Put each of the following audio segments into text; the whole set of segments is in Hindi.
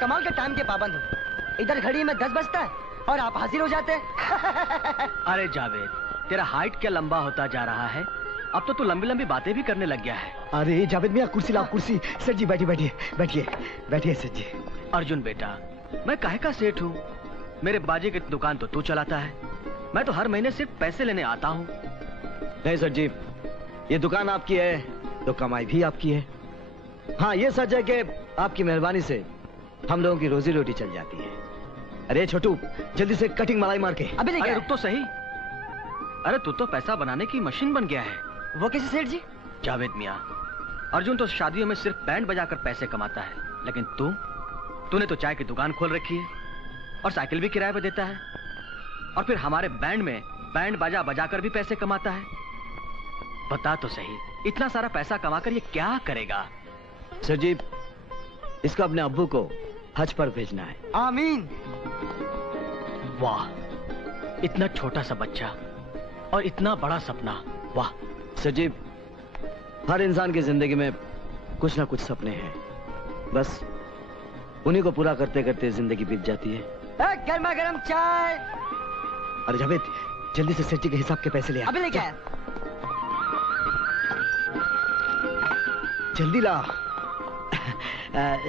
कमाल के टाइम के पाबंद हो। इधर घड़ी में 10 बजता है और आप हाजिर हो जाते हैं। अरे जावेद, तेरा हाइट क्या लंबा होता जा रहा है। अब तो तू लंबी लंबी बातें भी करने लग गया है। अरे जावेद मियां, कुर्सी लाओ, कुर्सी। सर जी बैठिए बैठिए बैठिए बैठिए सर जी। अर्जुन बेटा, मैं काहे का सेठ हूँ? मेरे बाजी की दुकान तो तू चलाता है। मैं तो हर महीने सिर्फ पैसे लेने आता हूँ। नहीं सर जी, ये दुकान आपकी है तो कमाई भी आपकी है। हाँ, ये सच है कि आपकी मेहरबानी से हम लोगों की रोजी रोटी चल जाती है। अरे छोटू, जल्दी से कटिंग मलाई मार के। अरे रुक तो सही। अरे तू तो पैसा बनाने की मशीन बन गया है। वो कैसे सेठ जी? जावेद मियां, अर्जुन तो शादियों में सिर्फ बैंड बजाकर पैसे कमाता है, लेकिन तूने तो चाय की दुकान खोल रखी है और साइकिल भी किराए पे देता है, और फिर हमारे बैंड में बैंड बाजा बजाकर भी पैसे कमाता है। बता तो सही, इतना सारा पैसा कमाकर ये क्या करेगा? सर जी, इसको अपने अब्बू को हज पर भेजना है। आमीन। वाह, इतना छोटा सा बच्चा और इतना बड़ा सपना। वाह सर जी, हर इंसान की जिंदगी में कुछ ना कुछ सपने हैं, बस उन्हीं को पूरा करते करते जिंदगी बीत जाती है। गर्मा गर्म चाय। अरे जावेद, जल्दी से सर जी के हिसाब के पैसे ले आ। अभी लेके आया। जल्दी ला।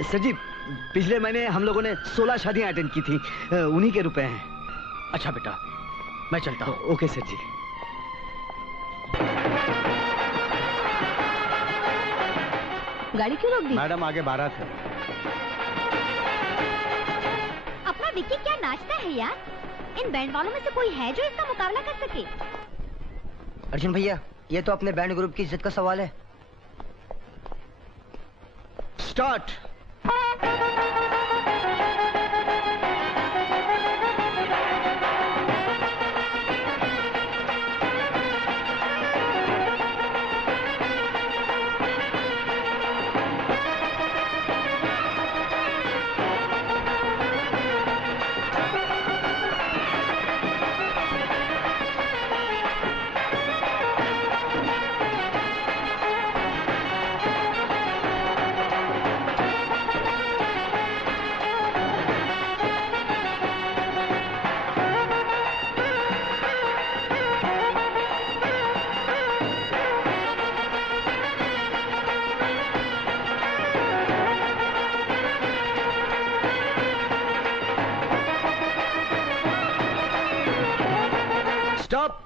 सर जी, पिछले महीने हम लोगों ने 16 शादियां अटेंड की थी, उन्हीं के रुपए हैं। अच्छा बेटा, मैं चलता हूँ। ओके सर जी। गाड़ी क्यों रोक दी? मैडम, आगे बारात है। अपना विक्की क्या नाचता है यार। इन बैंड वालों में से कोई है जो इसका मुकाबला कर सके? अर्जुन भैया, ये तो अपने बैंड ग्रुप की इज्जत का सवाल है। स्टार्ट। स्टॉप।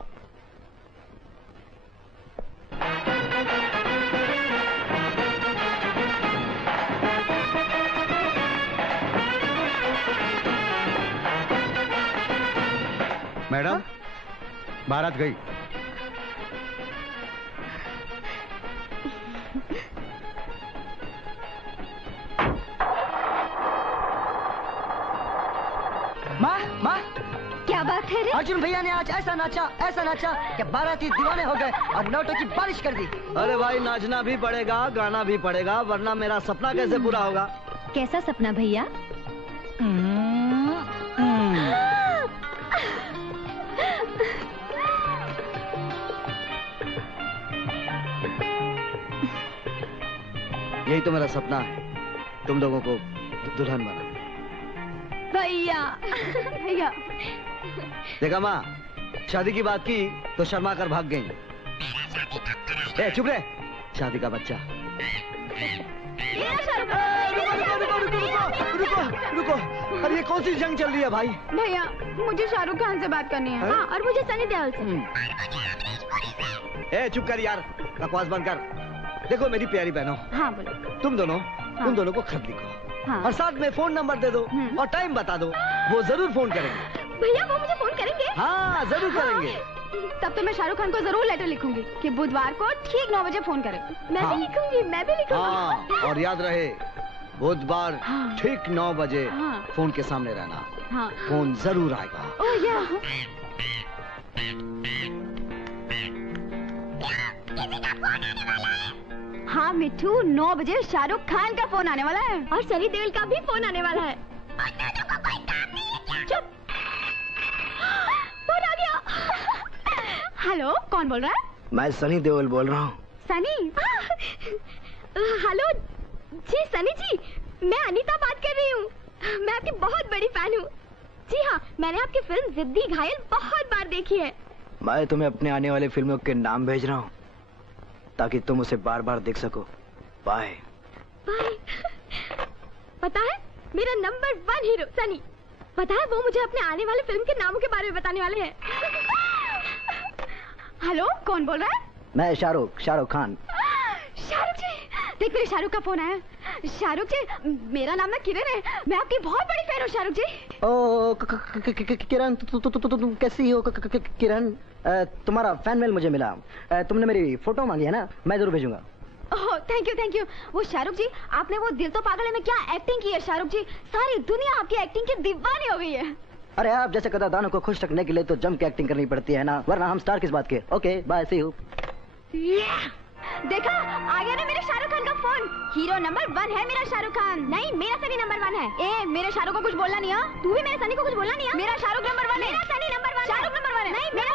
मैडम, बारात गई। माँ, क्या बात है रे? अर्जुन भैया ने आज ऐसा नाचा कि बाराती दीवाने हो गए और नोटों की बारिश कर दी। अरे भाई, नाचना भी पड़ेगा, गाना भी पड़ेगा, वरना मेरा सपना कैसे पूरा होगा? कैसा सपना भैया? यही तो मेरा सपना है, तुम लोगों को दुल्हन बना। भैया भैया, देखा माँ, शादी की बात की तो शर्मा कर भाग गई। ए, चुप रहे, शादी का बच्चा। रुको, अरे ये कौन सी जंग चल रही है भाई? भैया, मुझे शाहरुख खान से बात करनी है। हाँ, और मुझे सनी देओल से। ए, चुप कर यार, बकवास बंद कर। देखो मेरी प्यारी बहनों, हाँ बोलो। तुम दोनों हाँ। उन दोनों को खत लिखो, हाँ। और साथ में फोन नंबर दे दो और टाइम बता दो, वो जरूर फोन करेंगे। भैया, वो मुझे फोन करेंगे? हाँ, जरूर करेंगे। तब तो मैं शाहरुख खान को जरूर लेटर लिखूंगी कि बुधवार को ठीक 9 बजे फोन करें। मैं भी लिखूंगी। हाँ, और याद रहे, बुधवार ठीक 9 बजे फोन के सामने रहना। हाँ। फोन जरूर आएगा। ओह या। हाँ मिठू, 9 बजे शाहरुख खान का फोन आने वाला है और सनी देओल का भी फोन आने वाला है। चुप, फोन आ गया। हेलो, कौन बोल रहा है? मैं सनी देओल बोल रहा हूँ। सनी? हेलो जी, सनी जी, मैं अनीता बात कर रही हूँ। मैं आपकी बहुत बड़ी फैन हूँ। जी हाँ, मैंने आपकी फिल्म जिद्दी घायल बहुत बार देखी है। मैं तुम्हें अपने आने वाली फिल्मों के नाम भेज रहा हूँ ताकि तुम उसे बार बार देख सको। Bye bye. पता है, मेरा नंबर 1 हीरो सनी, पता है वो मुझे अपने आने वाले फिल्म के नामों के बारे में बताने वाले हैं। हेलो, कौन बोल रहा है? मैं शाहरुख खान। शाहरुख जी, देख मेरे शाहरुख का फोन आया। शाहरुख जी, मेरा नाम ना किरण है, मैं आपकी बहुत बड़ी फैन हूँ शाहरुख जी। ओ किरण, तुम कैसी हो किरण? तुम्हारा फैन मेल मुझे मिला। तुमने मेरी फोटो मांगी है ना, मैं जरूर भेजूंगा। Oh thank you. वो शाहरुख जी, आपने वो दिल तो पागल है में क्या एक्टिंग की है शाहरुख जी, सारी दुनिया आपकी एक्टिंग की दीवानी हो गई है। अरे आप जैसे कदादानों को खुश रखने के लिए तो जम के एक्टिंग करनी पड़ती है ना, वरना हम स्टार किस बात के। Okay bye, see you. देखा, आ गया ना मेरे शाहरुख खान का फोन। हीरो नंबर 1 है मेरा शाहरुख खान। नहीं, मेरा सनी नंबर 1 है। ए, मेरे शाहरुख को कुछ बोलना नहीं है। तू भी मेरे सनी को कुछ बोलना नहीं है। मेरा शाहरुख नंबर 1 है। मेरा सनी नंबर 1 है। शाहरुख नंबर 1 है। नहीं, मेरा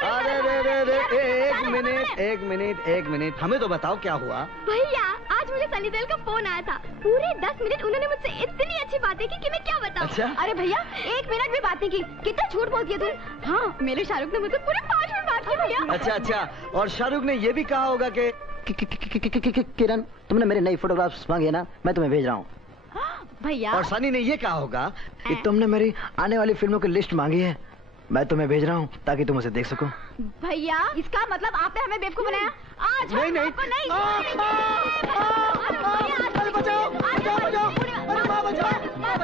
एक मिनट, हमें तो बताओ क्या हुआ। भैया, आज मुझे सनी देओल का फोन आया था। पूरे 10 मिनट उन्होंने मुझसे इतनी अच्छी बातें की कि मैं क्या बताऊं। अच्छा? अरे भैया, 1 मिनट भी बात नहीं की। कितना झूठ बोल दिया तू। हाँ, मेरे शाहरुख ने मुझसे पूरे 5 मिनट बात की भैया। अच्छा, और शाहरुख ने ये भी कहा होगा कि किरण, तुमने मेरे नई फोटोग्राफ्स मांगी है ना, मैं तुम्हें भेज रहा हूँ। भैया, और सनी ने ये कहा होगा कि तुमने मेरी आने वाली फिल्मों की लिस्ट मांगी है, मैं तुम्हें भेज रहा हूँ ताकि तुम उसे देख सको। भैया, इसका मतलब आपने हमें बेवकूफ बनाया। आज नहीं, आपको नहीं।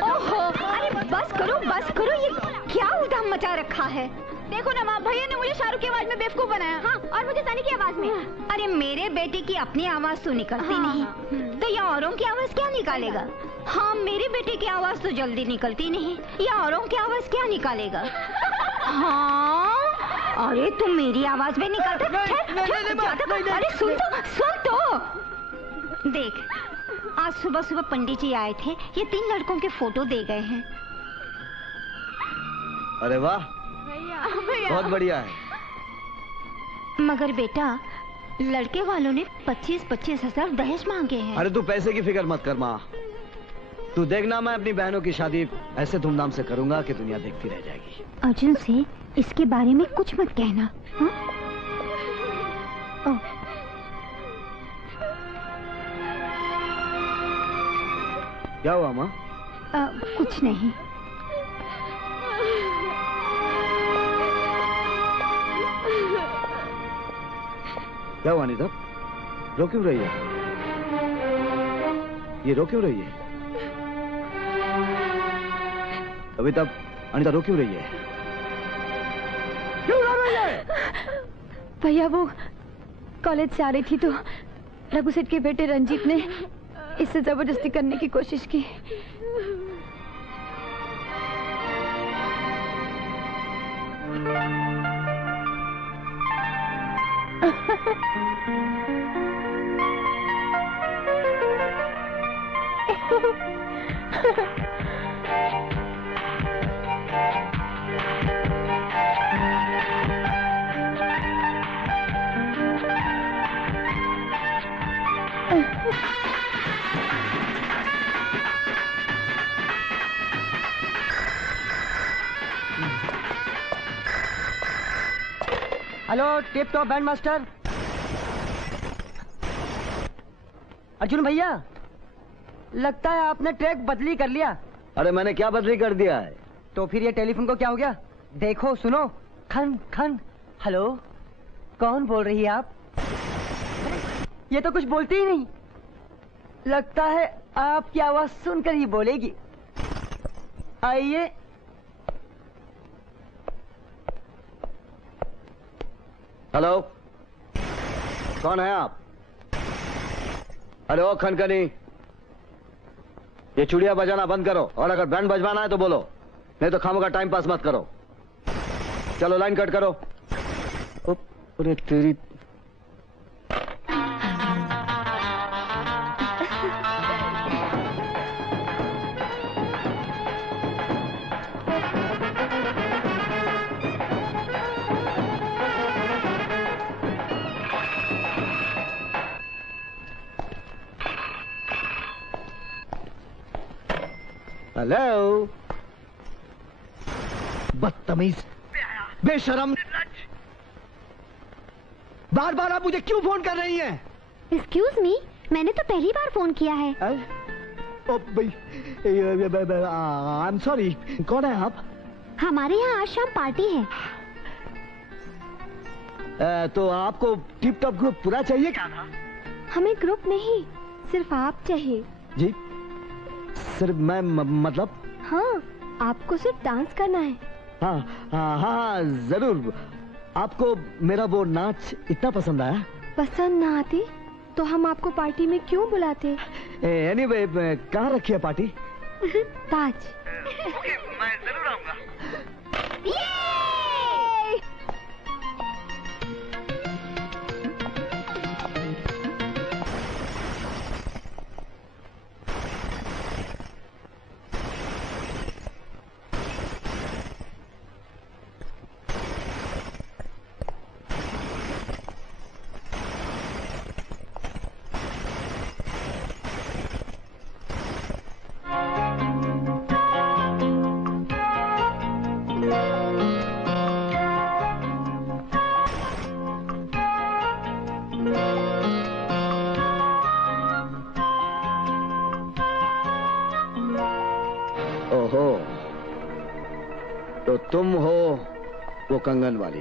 ओहो, अरे बस करो, ये क्या उल्टा मचा रखा है। देखो ना माँ, भैया ने मुझे शाहरुख की आवाज में बेवकूफ बनाया। हाँ, और मुझे सनी की आवाज में। अरे मेरे बेटे की अपनी आवाज तो निकलती नहीं, तो ये औरों की आवाज क्या निकालेगा? हाँ, मेरे बेटे की आवाज तो जल्दी निकलती नहीं, ये औरों की आवाज क्या निकालेगा? हाँ, अरे तुम मेरी आवाज में निकालते। अरे सुन तो देख, आज सुबह सुबह पंडित जी आए थे, ये 3 लड़कों के फोटो दे गए हैं। अरे वाह, बहुत बढ़िया है। मगर बेटा, लड़के वालों ने 25-25 हजार दहेज मांगे हैं। अरे तू पैसे की फिक्र मत कर माँ, तू देखना, मैं अपनी बहनों की शादी ऐसे धूमधाम से करूंगा कि दुनिया देखती रह जाएगी। अर्जुन से इसके बारे में कुछ मत कहना। हाँ? ओह, क्या हुआ माँ? कुछ नहीं। क्या हुआ अनीता, रो क्यों रही है? ये रो क्यों रही है? अभी तक अनीता रो क्यों रही है? क्यों रो रही है? भैया, वो कॉलेज से आ रही थी तो रघु सेठ के बेटे रंजीत ने इससे जबरदस्ती करने की कोशिश की। Hello, tip top band master Arjun भैया, लगता है आपने ट्रैक बदली कर लिया। अरे मैंने क्या बदली कर दिया है? तो फिर ये टेलीफोन को क्या हो गया? देखो, सुनो, खन खन। हेलो, कौन बोल रही है आप? ये तो कुछ बोलती ही नहीं। लगता है आपकी आवाज सुनकर ही बोलेगी। आइए। हेलो, कौन है आप? हेलो खनखनी, ये चूड़िया बजाना बंद करो, और अगर बैंड बजवाना है तो बोलो, नहीं तो खामों का टाइम पास मत करो। चलो लाइन कट करो। अरे तेरी, हेलो। बदतमीज, बेशरम, बार बार आप मुझे क्यों फोन कर रही हैं? एक्सक्यूज मी, मैंने तो पहली बार फोन किया है। ओ भाई, आई एम सॉरी, कौन है आप? हमारे यहाँ आज शाम पार्टी है। तो आपको टिप टॉप ग्रुप पूरा चाहिए क्या था? हमें ग्रुप नहीं, सिर्फ आप चाहिए। जी सिर्फ मैं मतलब? हाँ, आपको सिर्फ डांस करना है। हाँ, जरूर। आपको मेरा वो नाच इतना पसंद आया? पसंद ना आती तो हम आपको पार्टी में क्यों बुलाते? एनीवे, कहाँ रखी है पार्टी? ताज। मैं जरूर आऊंगा। ओहो, तो तुम हो वो कंगन वाली।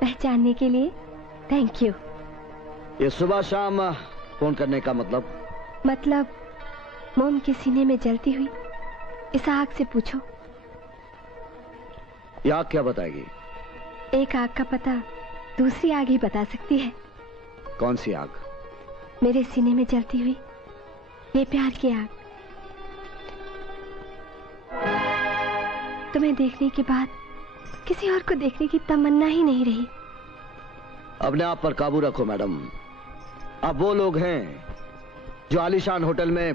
पहचानने के लिए थैंक यू। ये सुबह शाम फोन करने का मतलब? मोम के सीने में जलती हुई इस आग से पूछो। ये आग क्या बताएगी? एक आग का पता दूसरी आग ही बता सकती है। कौन सी आग? मेरे सीने में जलती हुई ये प्यार की आग। तुम्हें देखने के बाद किसी और को देखने की तमन्ना ही नहीं रही। अपने आप पर काबू रखो मैडम। अब वो लोग हैं जो आलीशान होटल में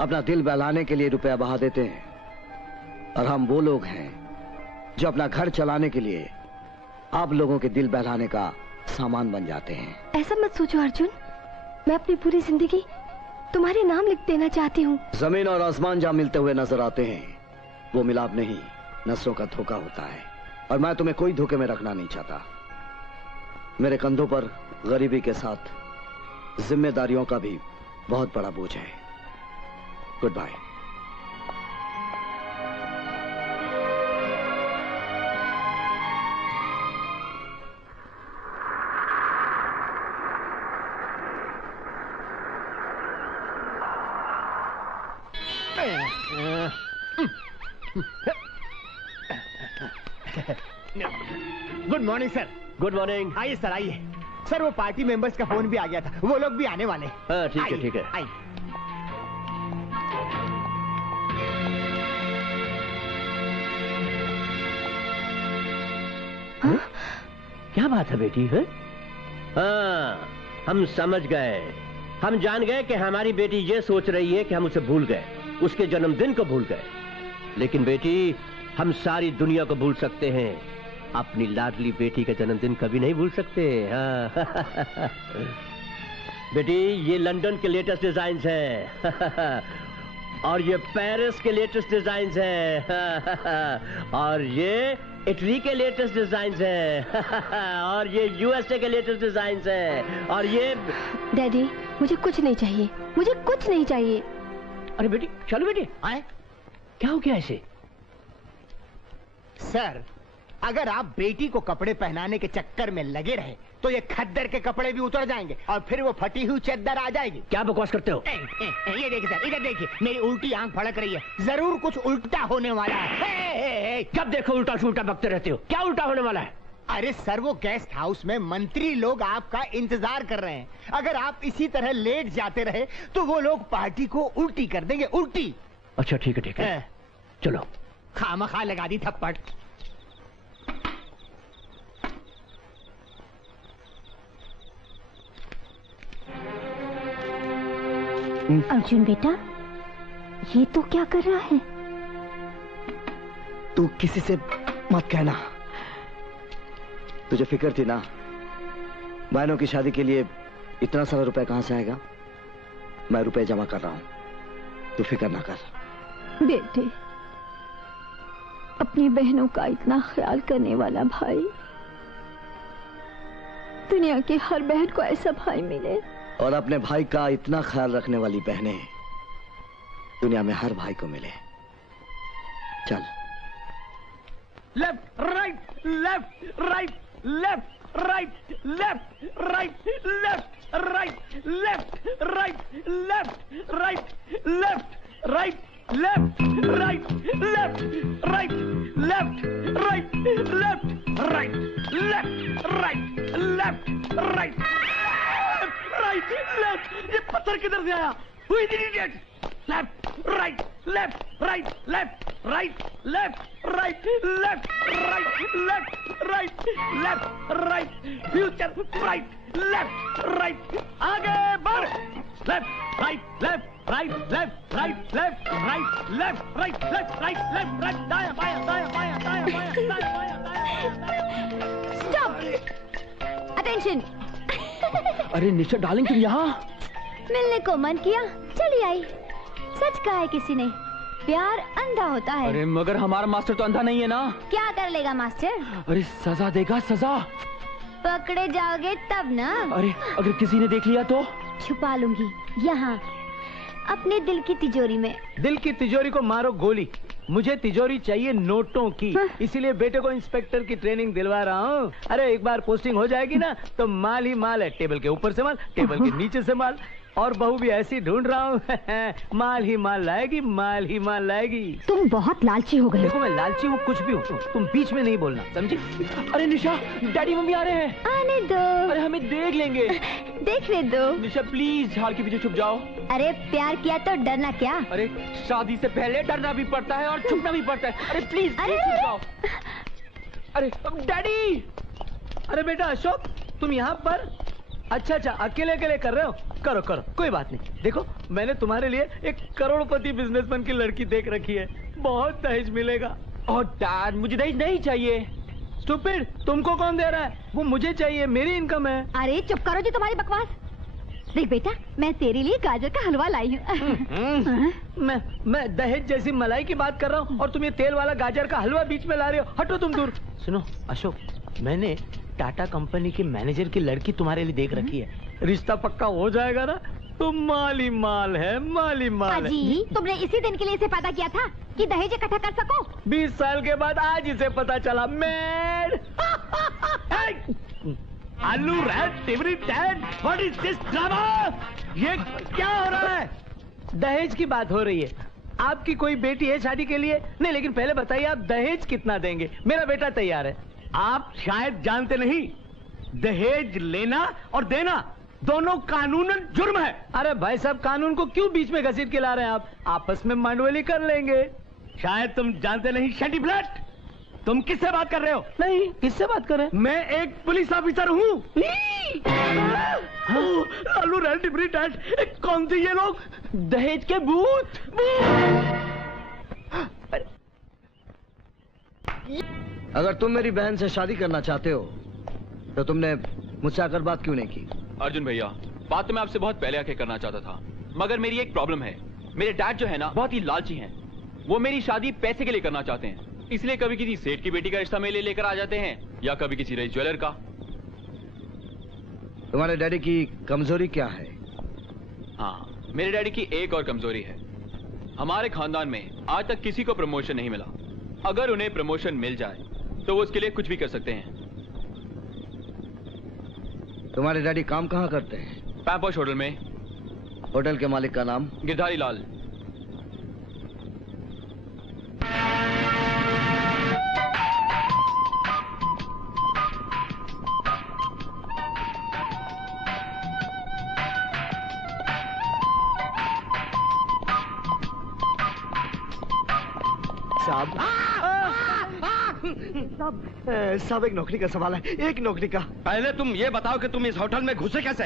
अपना दिल बहलाने के लिए रुपया बहा देते हैं, और हम वो लोग हैं जो अपना घर चलाने के लिए आप लोगों के दिल बहलाने का सामान बन जाते हैं। ऐसा मत सोचो अर्जुन, मैं अपनी पूरी जिंदगी तुम्हारे नाम लिख देना चाहती हूँ। जमीन और आसमान जहाँ मिलते हुए नजर आते हैं वो मिलाप नहीं, नस्लों का धोखा होता है, और मैं तुम्हें कोई धोखे में रखना नहीं चाहता। मेरे कंधों पर गरीबी के साथ जिम्मेदारियों का भी बहुत बड़ा बोझ है। Good bye. Good morning sir. Good morning. आइए सर, आइए। सर वो पार्टी मेंबर्स का फोन भी आ गया था, वो लोग भी आने वाले। हाँ ठीक है, ठीक है। आइए। क्या बात है बेटी है? हाँ, हम समझ गए, हम जान गए कि हमारी बेटी ये सोच रही है कि हम उसे भूल गए, उसके जन्मदिन को भूल गए। लेकिन बेटी, हम सारी दुनिया को भूल सकते हैं, अपनी लाडली बेटी का जन्मदिन कभी नहीं भूल सकते। हाँ। बेटी, ये लंदन के लेटेस्ट डिजाइन्स हैं और ये पेरिस के लेटेस्ट डिजाइन्स हैं और ये इटली के लेटेस्ट डिजाइन्स हैं और ये यूएसए के लेटेस्ट डिजाइन्स हैं और ये। डैडी, मुझे कुछ नहीं चाहिए, मुझे कुछ नहीं चाहिए। अरे बेटी, चलो बेटी। आए? क्या हो गया ऐसे? सर, अगर आप बेटी को कपड़े पहनाने के चक्कर में लगे रहे तो ये खद्दर के कपड़े भी उतर जाएंगे और फिर वो फटी हुई चद्दर आ जाएगी। क्या बकवास करते हो? ये देखिए सर, इधर देखिए, मेरी उल्टी आंख फड़क रही है, जरूर कुछ उल्टा होने वाला है। कब देखो उल्टा सुल्टा बकते रहते हो, क्या उल्टा होने वाला है? अरे सर, वो गेस्ट हाउस में मंत्री लोग आपका इंतजार कर रहे हैं। अगर आप इसी तरह लेट जाते रहे तो वो लोग पार्टी को उल्टी कर देंगे, उल्टी। अच्छा ठीक है, ठीक है, चलो। खामखा लगा दी थप्पड़। अर्जुन बेटा, ये तो क्या कर रहा है? तू किसी से मत कहना। तुझे फिक्र थी ना, बहनों की शादी के लिए इतना सारा रुपए कहां से आएगा? मैं रुपए जमा कर रहा हूं, तू फिक्र ना कर। बेटे, अपनी बहनों का इतना ख्याल करने वाला भाई, दुनिया की हर बहन को ऐसा भाई मिले। और अपने भाई का इतना ख्याल रखने वाली बहनें दुनिया में हर भाई को मिले। चल। Left right left right left right left right left right left right left right left right left right left right left right left right left right left right right left. ये पत्थर किधर से आया? Who is the idiot? Left, right, left, right, left, right, left, right, left, right, left, right, left, right, future, right, left, right, आगे बढ़। Left, right, left, right, left, right, left, right, left, right, left, right, left, right, दाया, बाया, दाया, बाया, दाया, बाया, दाया, बाया, दाया, बाया। Stop, attention. अरे निशा डार्लिंग, तुम यहाँ? मिलने को मन किया, चली आई। सच कहा है किसी ने, प्यार अंधा होता है। अरे मगर हमारा मास्टर तो अंधा नहीं है ना। क्या कर लेगा मास्टर? अरे सजा देगा, सजा। पकड़े जाओगे तब ना। अरे अगर किसी ने देख लिया तो? छुपा लूंगी यहाँ, अपने दिल की तिजोरी में। दिल की तिजोरी को मारो गोली, मुझे तिजोरी चाहिए नोटों की। इसीलिए बेटे को इंस्पेक्टर की ट्रेनिंग दिलवा रहा हूँ। अरे एक बार पोस्टिंग हो जाएगी ना तो माल ही माल है। टेबल के ऊपर से माल, टेबल के नीचे से माल, और बहू भी ऐसी ढूंढ रहा हूँ। माल ही माल लाएगी, माल ही माल लाएगी। तुम बहुत लालची हो गए। देखो मैं लालची हूँ, कुछ भी हूँ, तुम बीच में नहीं बोलना, समझी? अरे निशा, डैडी मम्मी आ रहे हैं। आने दो। अरे हमें देख लेंगे। देखने दो। निशा प्लीज झाड़ के पीछे छुप जाओ। अरे प्यार किया तो डरना क्या? अरे शादी से पहले डरना भी पड़ता है और छुपना भी पड़ता है। अरे प्लीज अरे छुप जाओ। अरे डैडी। अरे बेटा अशोक, तुम यहाँ पर? अच्छा अच्छा, अकेले अकेले कर रहे हो? करो करो, कोई बात नहीं। देखो मैंने तुम्हारे लिए एक करोड़पति बिजनेसमैन की लड़की देख रखी है, बहुत दहेज मिलेगा। और डैड मुझे दहेज नहीं चाहिए। स्टूपिड, तुमको कौन दे रहा है? वो मुझे चाहिए, मेरी इनकम है। अरे चुप करो जी तुम्हारी बकवास। देख बेटा, मैं तेरे लिए गाजर का हलवा लाई हूँ। मैं दहेज जैसी मलाई की बात कर रहा हूँ और तुम ये तेल वाला गाजर का हलवा बीच में ला रहे हो। हटो तुम दूर। सुनो अशोक, मैंने टाटा कंपनी के मैनेजर की लड़की तुम्हारे लिए देख रखी है। रिश्ता पक्का हो जाएगा ना तो माल ही माल है, माल ही माल है। अजी, तुमने इसी दिन के लिए इसे पैदा किया था कि दहेज इकट्ठा कर सको। 20 साल के बाद आज इसे पता चला। मैड आलू रेड टिवरी dad, what is this drama? ये क्या हो रहा है? दहेज की बात हो रही है। आपकी कोई बेटी है शादी के लिए? नहीं, लेकिन पहले बताइए आप दहेज कितना देंगे? मेरा बेटा तैयार है। आप शायद जानते नहीं, दहेज लेना और देना दोनों कानूनन जुर्म है। अरे भाई साहब, कानून को क्यों बीच में घसीट के ला रहे हैं आप? आपस में मांडवली कर लेंगे। शायद तुम जानते नहीं। शटी ब्लड, तुम किससे बात कर रहे हो? नहीं, किससे बात कर रहे हैं? मैं एक पुलिस ऑफिसर हूँ। आलू रेड डैड, कौन थे ये लोग? दहेज के भूत। अगर तुम मेरी बहन से शादी करना चाहते हो तो तुमने मुझसे आकर बात क्यों नहीं की? अर्जुन भैया, बात तो मैं आपसे बहुत पहले आके करना चाहता था, मगर मेरी एक प्रॉब्लम है। मेरे डैड जो है ना, बहुत ही लालची हैं। वो मेरी शादी पैसे के लिए करना चाहते हैं, इसलिए कभी किसी सेठ की बेटी का रिश्ता मेरे लिए लेकर आ जाते हैं या कभी किसी रईस ज्वेलर का। तुम्हारे डैडी की कमजोरी क्या है? हाँ, मेरे डैडी की एक और कमजोरी है। हमारे खानदान में आज तक किसी को प्रमोशन नहीं मिला। अगर उन्हें प्रमोशन मिल जाए तो वो उसके लिए कुछ भी कर सकते हैं। तुम्हारे डैडी काम कहाँ करते हैं? पैम्पॉश होटल में। होटल के मालिक का नाम? गिरधारी लाल। साहब एक नौकरी का सवाल है, एक नौकरी का। पहले तुम ये बताओ कि तुम इस होटल में घुसे कैसे?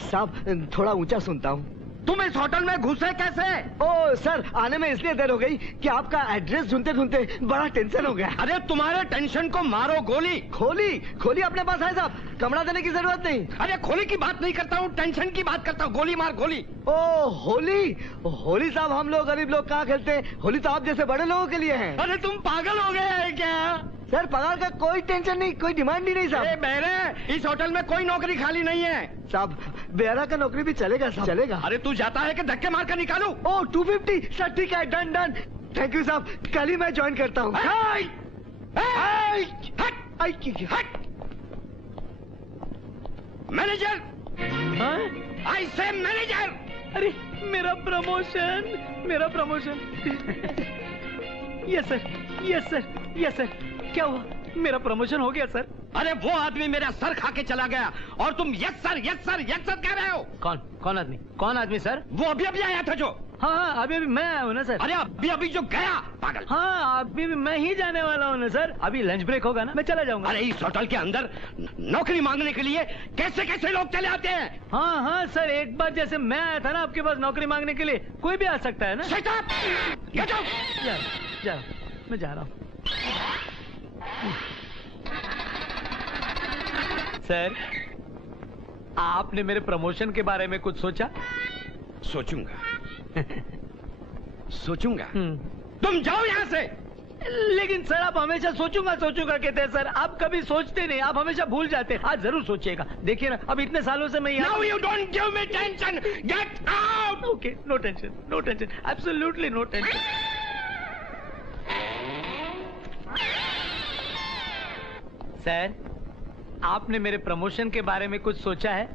साहब थोड़ा ऊंचा सुनता हूँ। तुम इस होटल में घुसे कैसे? ओ सर, आने में इसलिए देर हो गई कि आपका एड्रेस ढूंढते ढूंढते बड़ा टेंशन हो गया। अरे तुम्हारे टेंशन को मारो गोली। खोली अपने पास है साहब, कमरा देने की जरूरत नहीं। अरे खोली की बात नहीं करता हूँ, टेंशन की बात करता हूँ। गोली मार गोली। ओ होली साहब, हम लोग गरीब लोग कहाँ खेलते हैं? होली तो आप जैसे बड़े लोगों के लिए है। अरे तुम पागल हो गए हैं क्या? सर पगार का कोई टेंशन नहीं, कोई डिमांड ही नहीं साहब। बहरे, इस होटल में कोई नौकरी खाली नहीं है साहब। बेहरा का नौकरी भी चलेगा साहब, चलेगा। अरे तू जाता है कि धक्के मार कर निकालू? ओ 250 सर, ठीक है, डन डन। थैंक यू साहब, कल ही मैं ज्वाइन करता हूँ। मैनेजर, आई से मैनेजर। अरे मेरा promotion. Yes sir, yes sir, yes sir. क्या हुआ? मेरा प्रमोशन हो गया सर। अरे वो आदमी मेरा सर खा के चला गया और तुम यस सर कह रहे हो। कौन आदमी सर? वो अभी आया था जो। हाँ, अभी मैं आया हूँ ना सर। अरे अभी जो गया पागल। हाँ, अभी मैं ही जाने वाला हूँ ना सर। अभी लंच ब्रेक होगा ना, मैं चला जाऊंगा। अरे इस होटल के अंदर नौकरी मांगने के लिए कैसे लोग चले आते हैं? हाँ सर, एक बार जैसे मैं आया था ना आपके पास नौकरी मांगने के लिए, कोई भी आ सकता है ना। जा, मैं जा रहा हूँ। सर, आपने मेरे प्रमोशन के बारे में कुछ सोचा? सोचूंगा। तुम जाओ यहाँ से। लेकिन सर, आप हमेशा सोचूंगा कहते हैं सर। आप कभी सोचते नहीं, आप हमेशा भूल जाते हैं। आज जरूर सोचिएगा। देखिए ना, अब इतने सालों से मैं Now you don't give me tension. Get out. Okay, no tension, absolutely no tension. Sir, आपने मेरे प्रमोशन के बारे में कुछ सोचा है?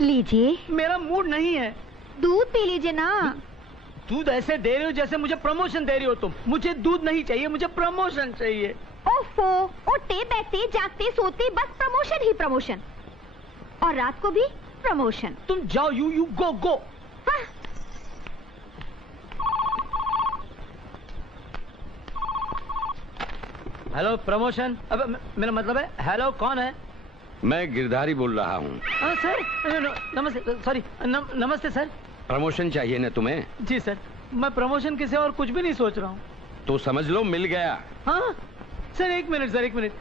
लीजिए। मेरा मूड नहीं है। दूध पी लीजिए ना। दूध ऐसे दे रहे हो जैसे मुझे प्रमोशन दे रही हो तुम। मुझे दूध नहीं चाहिए, मुझे प्रमोशन चाहिए। ओफो, उठते बैठते जागते सोते बस प्रमोशन ही प्रमोशन, और रात को भी प्रमोशन। तुम जाओ, यू गो। हाँ। Hello promotion. अब मेरा मतलब है हेलो, कौन है? मैं गिरधारी बोल रहा हूँ। सर नमस्ते, सॉरी नमस्ते सर। प्रमोशन चाहिए ना तुम्हें? जी सर, मैं प्रमोशन के सिवा और कुछ भी नहीं सोच रहा हूँ। तो समझ लो मिल गया। हाँ सर, एक मिनट।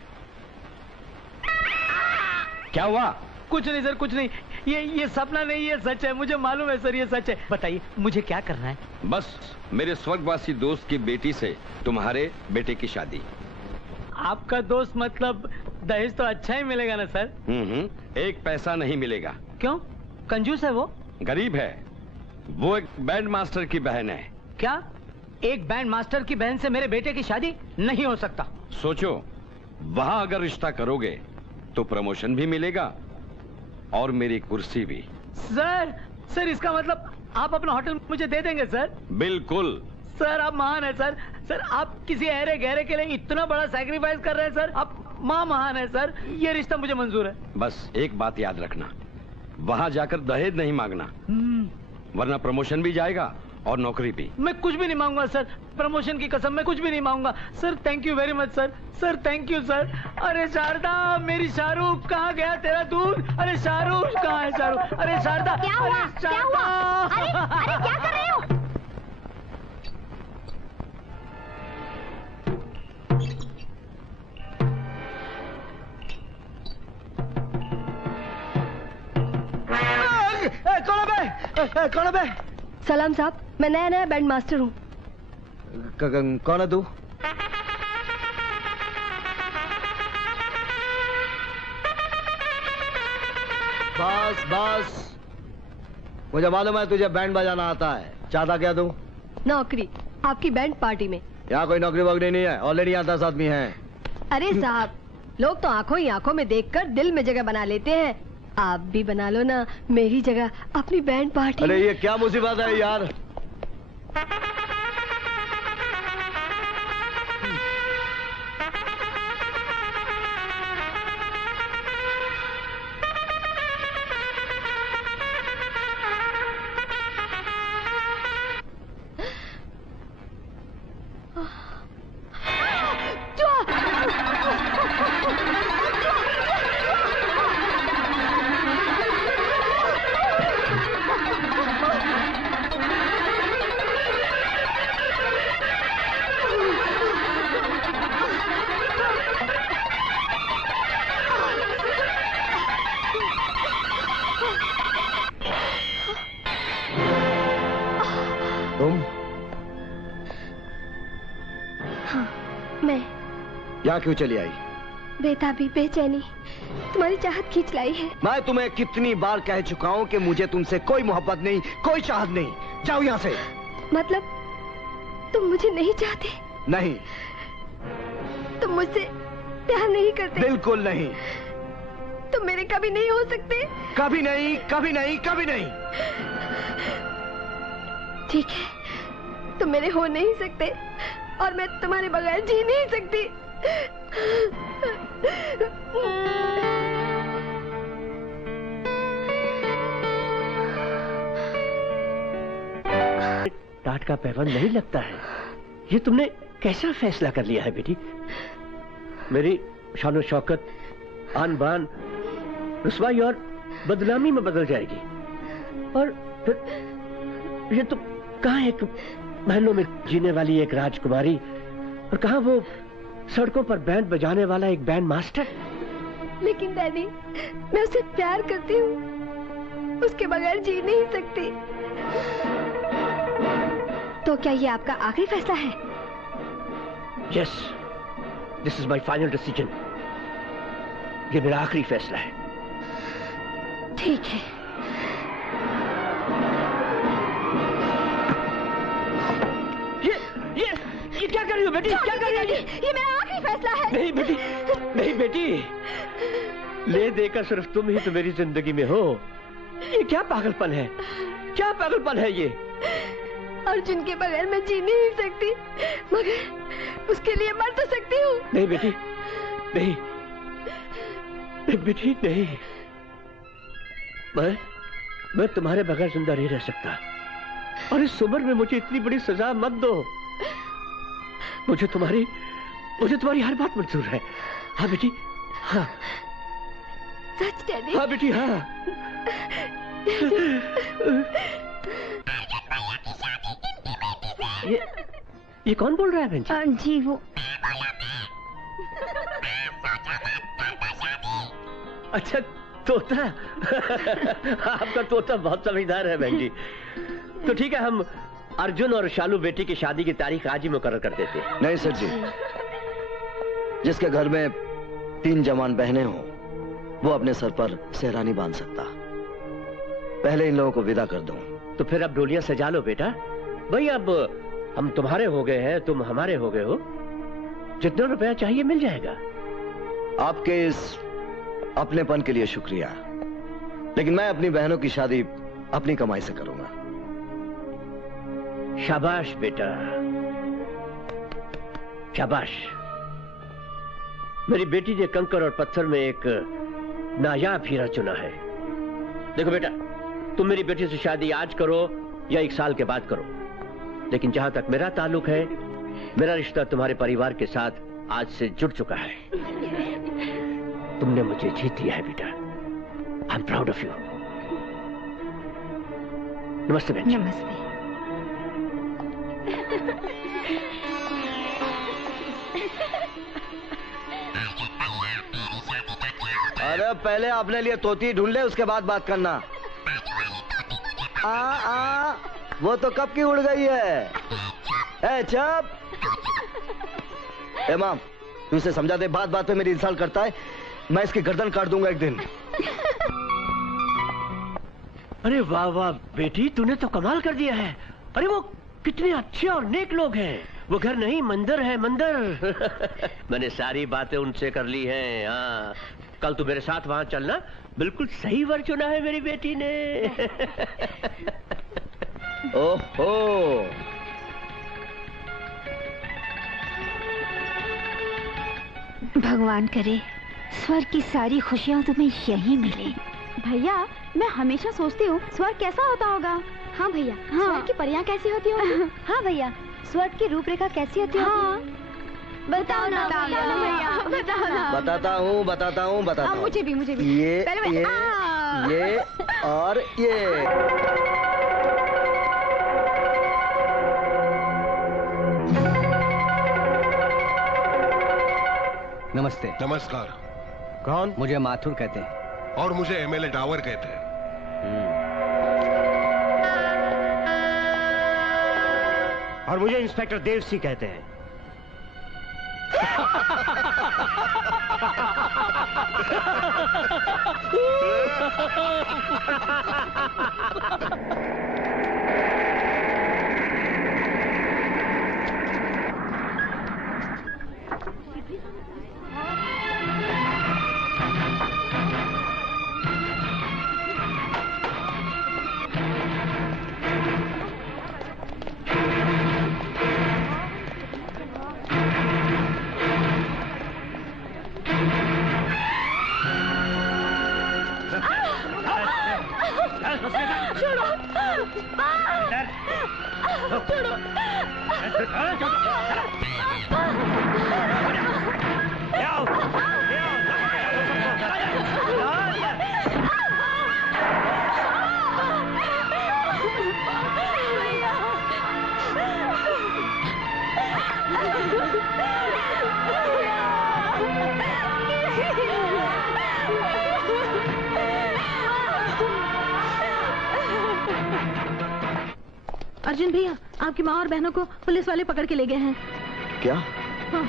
क्या हुआ? कुछ नहीं सर, कुछ नहीं। ये सपना नहीं, ये सच है। मुझे मालूम है सर, ये सच है। बताइए मुझे क्या करना है? बस मेरे स्वर्गवासी दोस्त की बेटी से तुम्हारे बेटे की शादी। आपका दोस्त मतलब दहेज तो अच्छा ही मिलेगा ना सर? एक पैसा नहीं मिलेगा। क्यों? कंजूस है वो? गरीब है वो। एक बैंड मास्टर की बहन है। क्या? एक बैंड मास्टर की बहन से मेरे बेटे की शादी नहीं हो सकता। सोचो, वहां अगर रिश्ता करोगे तो प्रमोशन भी मिलेगा और मेरी कुर्सी भी। सर इसका मतलब आप अपना होटल मुझे दे देंगे सर? बिल्कुल सर, आप महान है सर। सर, आप किसी अहरे गहरे के लिए इतना बड़ा सैक्रिफाइस कर रहे हैं सर। आप महान है सर। ये रिश्ता मुझे मंजूर है। बस एक बात याद रखना, वहां जाकर दहेज नहीं मांगना, वरना प्रमोशन भी जाएगा और नौकरी भी। मैं कुछ भी नहीं मांगूंगा सर, प्रमोशन की कसम, मैं कुछ भी नहीं मांगूंगा sir. Thank you very much sir. Sir thank you sir. अरे शारदा, मेरी शाहरुख, कहाँ गया तेरा दूध? अरे शाहरुख कहाँ है? शाहरुख, अरे शारदा। क्या हुआ? क्या हुआ? अरे क्या कर रहे हो? कौन है? सलाम साहब, मैं नया बैंड मास्टर हूँ। कौन है तू? बस मुझे मालूम है तुझे बैंड बजाना आता है। चाहता क्या तू? नौकरी आपकी बैंड पार्टी में। यहाँ कोई नौकरी वोकरी नहीं है, ऑलरेडी यहाँ 10 आदमी हैं। अरे साहब, लोग तो आंखों ही आंखों में देखकर दिल में जगह बना लेते हैं। आप भी बना लो ना मेरी जगह अपनी बैंड पार्टी। अरे ये क्या मुसीबत है यार। तुम? हाँ, मैं। यहाँ क्यों चली आई? बेताबी, बेचैनी, तुम्हारी चाहत खींच लाई है। मैं तुम्हें कितनी बार कह चुका हूँ कि मुझे तुमसे कोई मोहब्बत नहीं, कोई चाहत नहीं। जाओ यहाँ से। मतलब तुम मुझे नहीं चाहते? नहीं। तुम मुझसे प्यार नहीं करते? बिल्कुल नहीं। तुम मेरे कभी नहीं हो सकते? कभी नहीं, कभी नहीं, कभी नहीं। ठीक है, तुम मेरे हो नहीं सकते और मैं तुम्हारे बगैर जी नहीं सकती। टाट का पैबंद नहीं लगता है। ये तुमने कैसा फैसला कर लिया है बेटी? मेरी शान शौकत, आन बान, रुसवाई और बदनामी में बदल जाएगी। और फिर ये तो कहाँ एक महलों में जीने वाली एक राजकुमारी और कहाँ वो सड़कों पर बैंड बजाने वाला एक बैंड मास्टर। लेकिन डैडी, मैं उससे प्यार करती हूँ, उसके बगैर जी नहीं सकती। तो क्या ये आपका आखिरी फैसला है? Yes, this is my final decision. ये मेरा आखिरी फैसला है। ठीक है। ये क्या कर रही हो बेटी? क्या कर रही हो? ये मेरा आखिरी फैसला है। नहीं बेटी, नहीं बेटी, ले देकर सिर्फ तुम ही तो मेरी जिंदगी में हो। ये क्या पागलपन है? क्या पागलपन है ये? अर्जुन के बगैर मैं जी नहीं सकती, मगर उसके लिए मर तो सकती हूँ। नहीं बेटी, नहीं, नहीं बेटी, नहीं। मैं तुम्हारे बगैर जिंदा नहीं रह सकता। और इस उम्र में मुझे इतनी बड़ी सजा मत दो। मुझे तुम्हारी हर बात मंजूर है। हाँ बेटी, हाँ। सच डैडी? हाँ बेटी, हाँ। ये कौन बोल रहा है बहन जी? जी वो। अच्छा, तोता। आपका तोता बहुत समझदार है बहन जी। तो ठीक है, हम अर्जुन और शालू बेटी की शादी की तारीख आज ही मुकर्रर कर देते हैं। नहीं सर जी, जिसके घर में 3 जवान बहनें हों, वो अपने सर पर सेहरा नहीं बांध सकता। पहले इन लोगों को विदा कर दूं। तो फिर अब डोलियां सजा लो बेटा। भाई अब हम तुम्हारे हो गए हैं, तुम हमारे हो गए हो। जितना रुपया चाहिए मिल जाएगा। आपके इस अपनेपन के लिए शुक्रिया, लेकिन मैं अपनी बहनों की शादी अपनी कमाई से करूंगा। शाबाश बेटा, शाबाश। मेरी बेटी ने कंकर और पत्थर में एक नायाब हीरा चुना है। देखो बेटा, तुम मेरी बेटी से शादी आज करो या 1 साल के बाद करो, लेकिन जहां तक मेरा ताल्लुक है, मेरा रिश्ता तुम्हारे परिवार के साथ आज से जुड़ चुका है। तुमने मुझे जीत लिया है बेटा। I am proud of you. नमस्ते बहन। नमस्ते। अरे पहले अपने लिए तोती ढूंढ ले, उसके बाद बात करना। वो तो कब की उड़ गई है। ए चुप। इमाम, तू इसे समझा दे, बात बात पे मेरी इंसल्ट करता है। मैं इसकी गर्दन काट दूंगा एक दिन। अरे वाह वाह बेटी, तूने तो कमाल कर दिया है। अरे वो कितने अच्छे और नेक लोग हैं। वो घर नहीं, मंदिर है, मंदिर। मैंने सारी बातें उनसे कर ली हैं। हाँ, कल तू मेरे साथ वहां चलना। बिल्कुल सही वर चुना है मेरी बेटी ने। ओहो, भगवान करे स्वर्ग की सारी खुशियाँ तुम्हें यहीं मिले। भैया, मैं हमेशा सोचती हूँ स्वर्ग कैसा होता होगा। हाँ भैया, स्वर्ग की परियां कैसी होती होंगी। हाँ भैया, स्वर्ग की रूपरेखा कैसी होती है? हाँ, बताओ ना भैया, बताओ ना। बताता हूँ। मुझे भी। ये और ये। नमस्ते। नमस्कार। कौन? मुझे माथुर कहते हैं। और मुझे एमएलए डावर कहते हैं। और मुझे इंस्पेक्टर देव सिंह कहते हैं। अर्जुन भैया, आपकी माँ और बहनों को पुलिस वाले पकड़ के ले गए हैं। क्या? हाँ।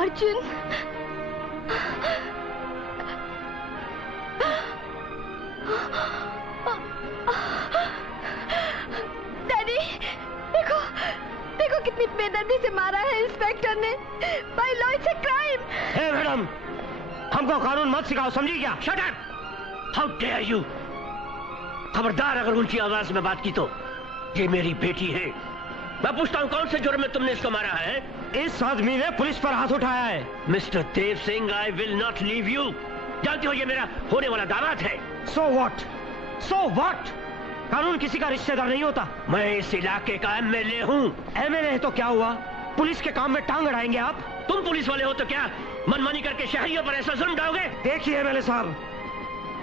अर्जुन, डैडी, देखो देखो कितनी बेदर्दी से मारा है इंस्पेक्टर ने। By law it's a crime. Hey madam, हमको कानून मत सिखाओ, समझी क्या? Shut up! How dare you! खबरदार अगर ऊंची आवाज में बात की तो। ये मेरी बेटी है। मैं पूछता हूँ, कौन से जुर्म में तुमने इसको मारा है? इस आदमी ने पुलिस पर हाथ उठाया है। Mister Dev Singh, I will not leave you. जानते हो ये मेरा होने वाला दामाद है। So what? So what? कानून किसी का रिश्तेदार नहीं होता। मैं इस इलाके का एमएलए हूँ। एमएलए है तो क्या हुआ? पुलिस के काम में टांग अड़ाएंगे आप? तुम पुलिस वाले हो तो क्या मनमानी करके शहरियों पर ऐसा जुल्म ढाओगे? देखिए एमएलए साहब,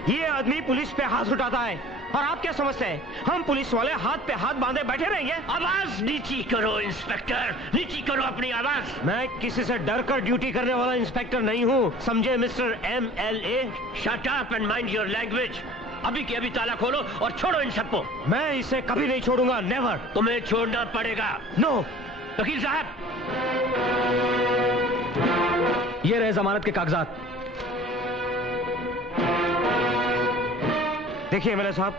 ये आदमी पुलिस पे हाथ उठाता है और आप क्या समझते हैं हम पुलिस वाले हाथ पे हाथ बांधे बैठे रहेंगे? आवाज नीची करो इंस्पेक्टर, नीची करो अपनी आवाज। मैं किसी से डर कर ड्यूटी करने वाला इंस्पेक्टर नहीं हूँ, समझे mister MLA? Shut up and mind your language. अभी के अभी ताला खोलो और छोड़ो इन सबको। मैं इसे कभी नहीं छोड़ूंगा, नेवर। तुम्हें छोड़ना पड़ेगा। नो। वकील साहब, ये रहे जमानत के कागजात। देखिए एमएलए साहब,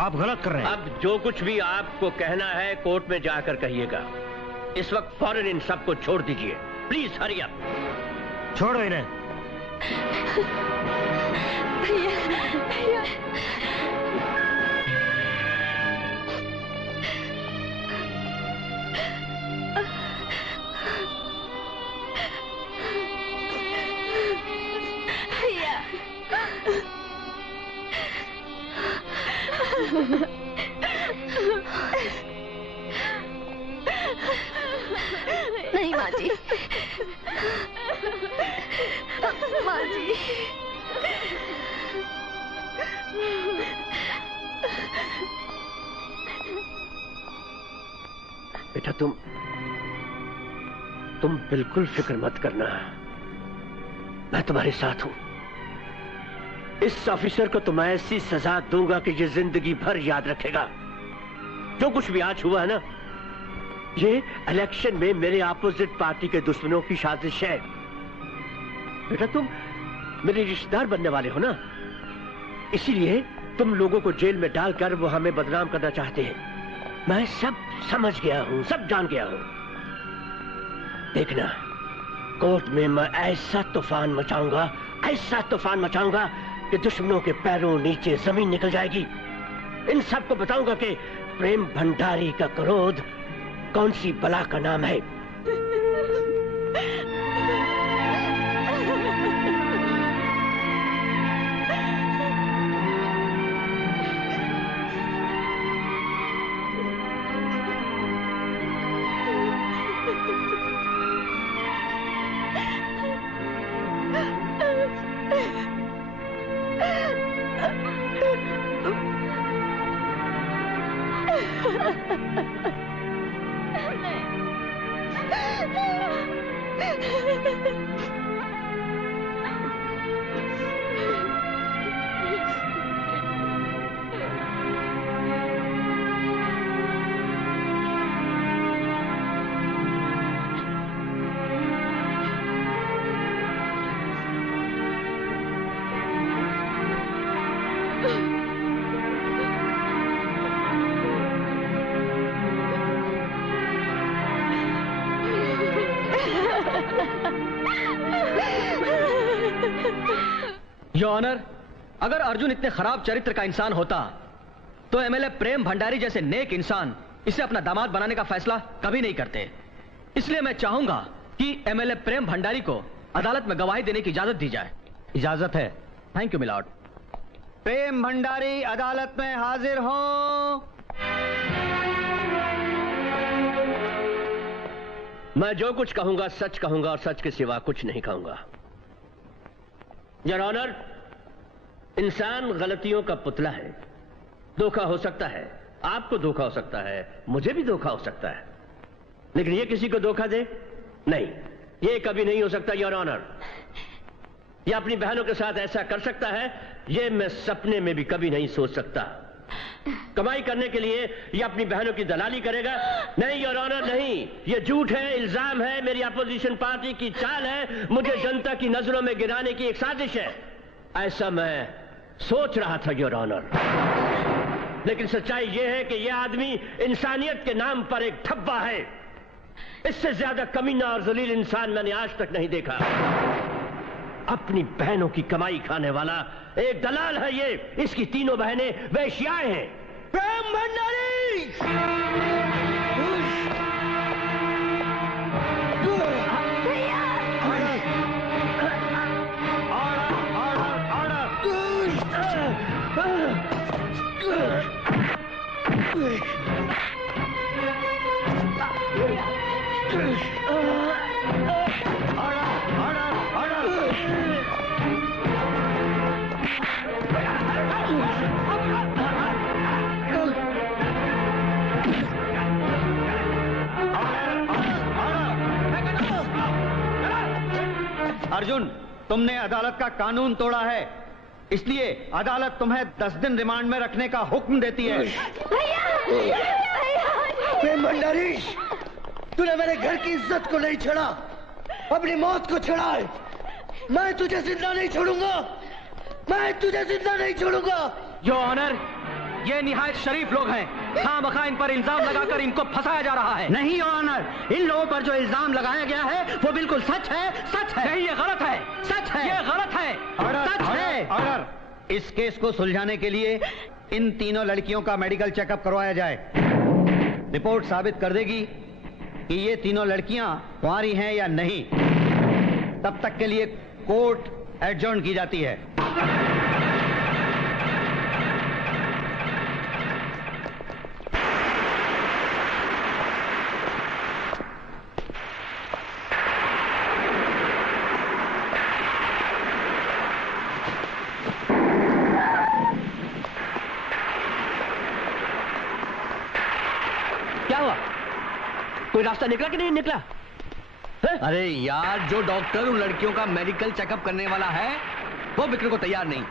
आप गलत कर रहे हैं। अब जो कुछ भी आपको कहना है कोर्ट में जाकर कहिएगा। इस वक्त फौरन इन सबको छोड़ दीजिए, प्लीज हरी अप। छोड़ो इन्हें। नहीं माँ जी, माँ जी। बेटा तुम बिल्कुल फिक्र मत करना, मैं तुम्हारे साथ हूं। इस ऑफिसर को तो मैं ऐसी सजा दूंगा कि ये जिंदगी भर याद रखेगा। जो कुछ भी आज हुआ है ना, ये इलेक्शन में मेरे अपोजिट पार्टी के दुश्मनों की साजिश है। बेटा तुम मेरे रिश्तेदार बनने वाले हो ना, इसीलिए तुम लोगों को जेल में डालकर वो हमें बदनाम करना चाहते हैं। मैं सब समझ गया हूं, सब जान गया हूं। देखना, कोर्ट में मैं ऐसा तूफान मचाऊंगा, ऐसा तूफान मचाऊंगा कि दुश्मनों के पैरों नीचे जमीन निकल जाएगी। इन सबको बताऊंगा कि प्रेम भंडारी का क्रोध कौन सी बला का नाम है। योर ऑनर, अगर अर्जुन इतने खराब चरित्र का इंसान होता तो एमएलए प्रेम भंडारी जैसे नेक इंसान इसे अपना दामाद बनाने का फैसला कभी नहीं करते। इसलिए मैं चाहूंगा कि एमएलए प्रेम भंडारी को अदालत में गवाही देने की इजाजत दी जाए। इजाजत है। Thank you milord. Prem Bhandari अदालत में हाजिर हो। मैं जो कुछ कहूंगा सच कहूंगा और सच के सिवा कुछ नहीं कहूंगा। योर ऑनर, इंसान गलतियों का पुतला है। धोखा हो सकता है, आपको धोखा हो सकता है, मुझे भी धोखा हो सकता है, लेकिन ये किसी को धोखा दे? नहीं, ये कभी नहीं हो सकता योर ऑनर। ये अपनी बहनों के साथ ऐसा कर सकता है, ये मैं सपने में भी कभी नहीं सोच सकता। कमाई करने के लिए ये अपनी बहनों की दलाली करेगा? नहीं योर ऑनर, नहीं। ये झूठ है, इल्जाम है, मेरी अपोजिशन पार्टी की चाल है, मुझे जनता की नजरों में गिराने की एक साजिश है। ऐसा मैं सोच रहा था योर ऑनर, लेकिन सच्चाई यह है कि यह आदमी इंसानियत के नाम पर एक ठप्पा है। इससे ज्यादा कमीना और जलील इंसान मैंने आज तक नहीं देखा। अपनी बहनों की कमाई खाने वाला एक दलाल है ये। इसकी तीनों बहनें वेश्याएं हैं। प्रेम भंडारी! अर्जुन, तुमने अदालत का कानून तोड़ा है, इसलिए अदालत तुम्हें 10 दिन रिमांड में रखने का हुक्म देती है। प्रेम भंडारी, तूने मेरे घर की इज्जत को नहीं छोड़ा, अपनी मौत को छोड़ा है। मैं तुझे जिंदा नहीं छोड़ूंगा, मैं तुझे जिंदा नहीं छोड़ूंगा। योर ऑनर, ये निहायत शरीफ लोग हैं। खामखा इन पर इल्जाम लगाकर इनको फंसाया जा रहा है। नहीं योर ऑनर, इन लोगों पर जो इल्जाम लगाया गया है वो बिल्कुल सच है, सच है। नहीं, ये गलत है, सच है, ये गलत है, सच है। ऑर्डर, इस केस को सुलझाने के लिए इन तीनों लड़कियों का मेडिकल चेकअप करवाया जाए। रिपोर्ट साबित कर देगी कि ये तीनों लड़कियां कुंवारी हैं या नहीं। तब तक के लिए कोर्ट एडजर्न की जाती है। कोई रास्ता निकला कि नहीं निकला? अरे यार, जो डॉक्टर उन लड़कियों का मेडिकल चेकअप करने वाला है वो बिकने को तैयार नहीं।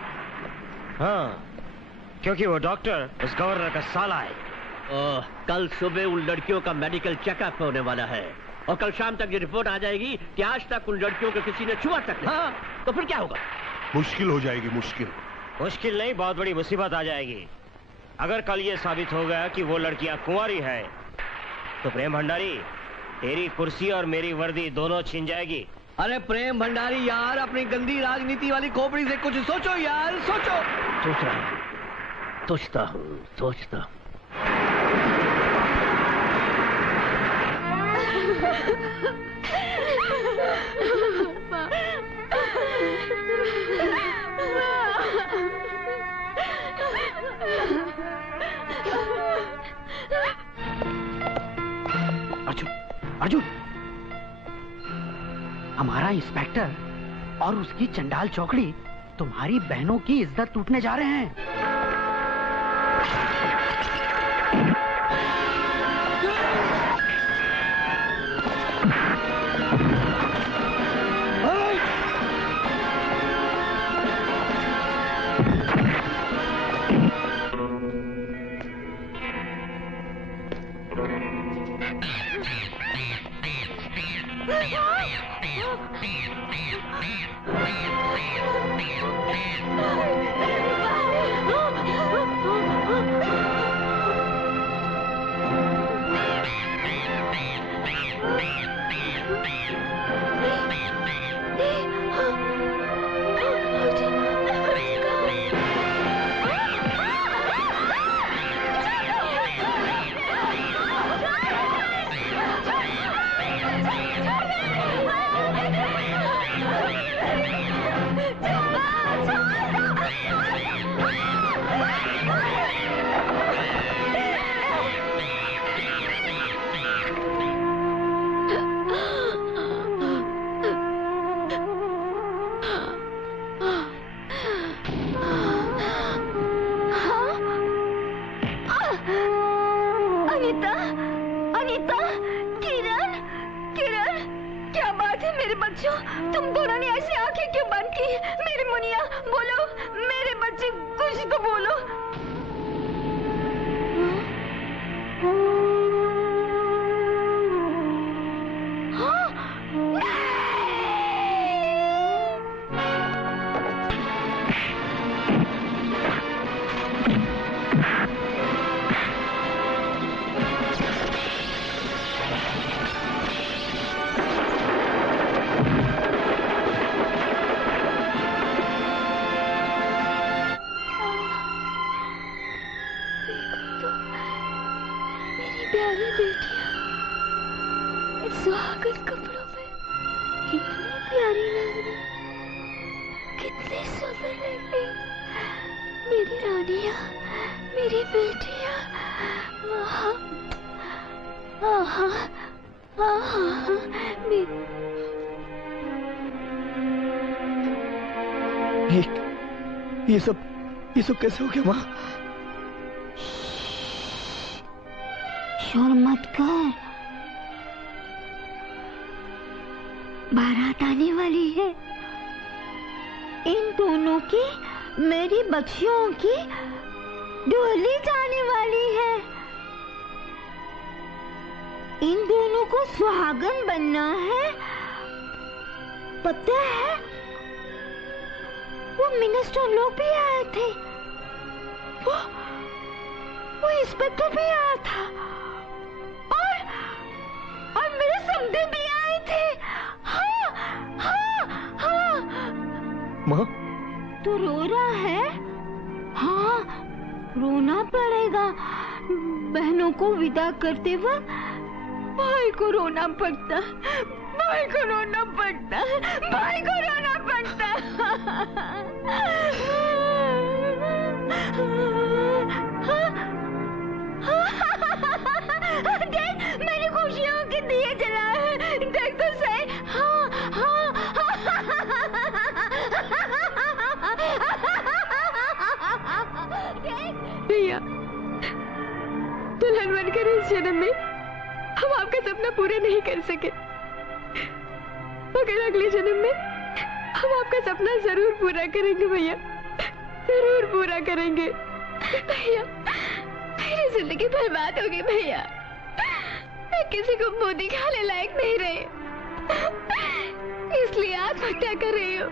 हाँ, क्योंकि वो डॉक्टर उस गवर्नर का साला है। कल सुबह उन लड़कियों का मेडिकल चेकअप होने वाला है और कल शाम तक ये रिपोर्ट आ जाएगी कि आज तक उन लड़कियों को किसी ने छुआ तक नहीं। हाँ, तो फिर क्या होगा? मुश्किल हो जाएगी। मुश्किल नहीं, बहुत बड़ी मुसीबत आ जाएगी। अगर कल ये साबित हो गया कि वो लड़कियां कुंवारी है तो प्रेम भंडारी, तेरी कुर्सी और मेरी वर्दी दोनों छिन जाएगी। अरे प्रेम भंडारी यार, अपनी गंदी राजनीति वाली खोपड़ी से कुछ सोचो यार, सोचो। सोच रहा हूँ, सोचता हूँ, सोचता हूँ। अर्जुन, हमारा इंस्पेक्टर और उसकी चंडाल चौकड़ी तुम्हारी बहनों की इज्जत लूटने जा रहे हैं। बच्चों, तुम दोनों ने ऐसी आंखें क्यों बंद की? मेरी मुनिया बोलो, मेरे बच्चे कुछ तो बोलो। सुहागन कपड़ों में कितनी प्यारी लग रही, कितनी सुंदर लग रही मेरी रानियां, मेरी बेटियां। आहा, आहा, आहा, ये सब कैसे हो गया माँ? शोर मत कर, बारात आने वाली है। इन दोनों की, मेरी बच्चियों की डोली जाने वाली है। इन दोनों को सुहागन बनना है। पता है, वो मिनिस्टर लोग भी आए थे, वो इंस्पेक्टर भी आया था, और मेरे समधी भी आए थे। हाँ, हाँ, हाँ। माँ, तू रो रहा है? हाँ, रोना पड़ेगा। बहनों को विदा करते वक्त भाई को रोना पड़ता, भाई को रोना पड़ता, भाई को रोना पड़ता। देख, मैंने खुशियों के दिए जलाए, देख तो सही। हाँ, हाँ, भैया, दुल्हन बनकर इस जन्म में हम आपका सपना पूरा नहीं कर सके, मगर अगले जन्म में हम आपका सपना जरूर पूरा करेंगे भैया, जरूर पूरा करेंगे। भैया, मेरी जिंदगी बर्बाद हो गई भैया, मैं किसी को मुंह दिखाने लायक नहीं रही, इसलिए आत्महत्या कर रही हूँ।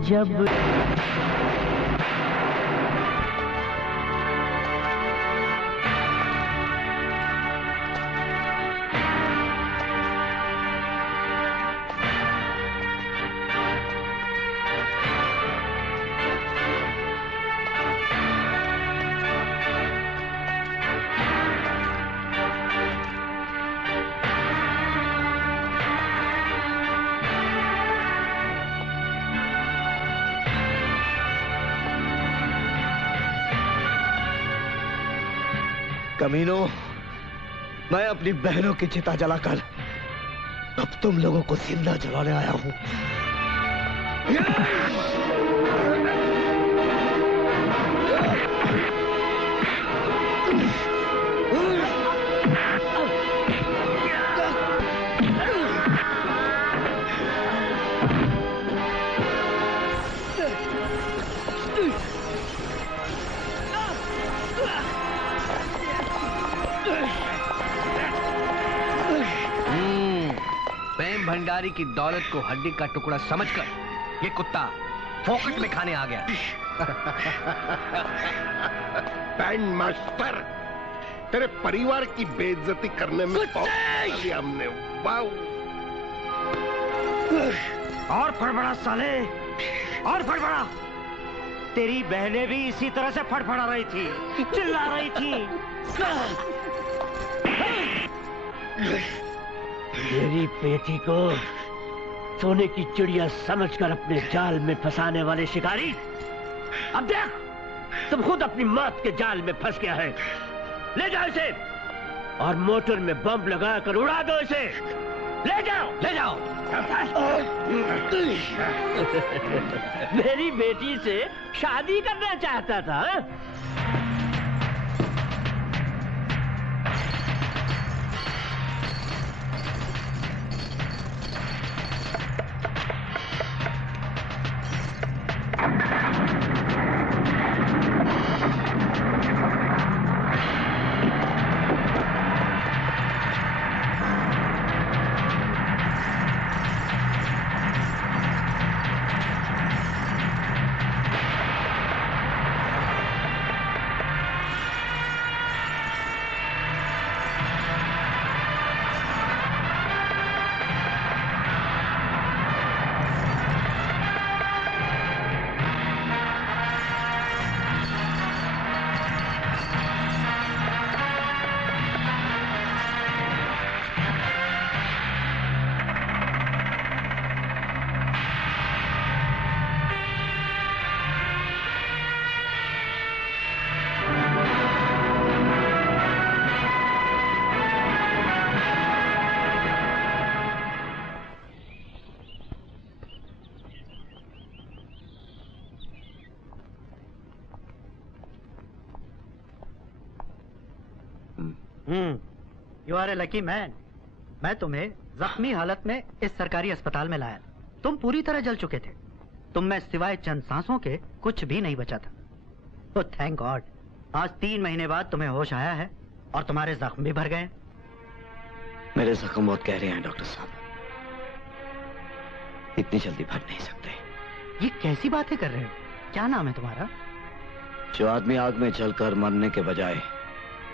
जब कमीनों, मैं अपनी बहनों की चिता जलाकर अब तुम लोगों को जिंदा जलाने आया हूं। प्रेम भंडारी की दौलत को हड्डी का टुकड़ा समझकर ये कुत्ता फोकट में खाने आ गया। बैंड मास्टर, तेरे परिवार की बेइज्जती करने में बहुत हमने। वाह! और फड़फड़ा साले, और फड़फड़ा। तेरी बहनें भी इसी तरह से फड़फड़ा रही थी, चिल्ला रही थी। मेरी बेटी को सोने की चिड़िया समझकर अपने जाल में फंसाने वाले शिकारी, अब देख तुम खुद अपनी मौत के जाल में फंस गया है। ले जाओ इसे और मोटर में बम लगाकर उड़ा दो इसे। ले जाओ, ले जाओ। मेरी बेटी से शादी करना चाहता था। You are a lucky man. मैं तुम्हें जख्मी हालत में इस सरकारी अस्पताल में लाया। तुम पूरी तरह जल चुके थे। तुम में सिवाय चंद सांसों के कुछ भी नहीं बचा था। तो थैंक गॉड आज 3 महीने बाद तुम्हें होश आया है और तुम्हारे जख्म भी भर गए। मेरे जख्म बहुत गहरे हैं डॉक्टर साहब, इतनी जल्दी भर नहीं सकते। ये कैसी बातें कर रहे हो? क्या नाम है तुम्हारा? जो आदमी आग में जलकर मरने के बजाय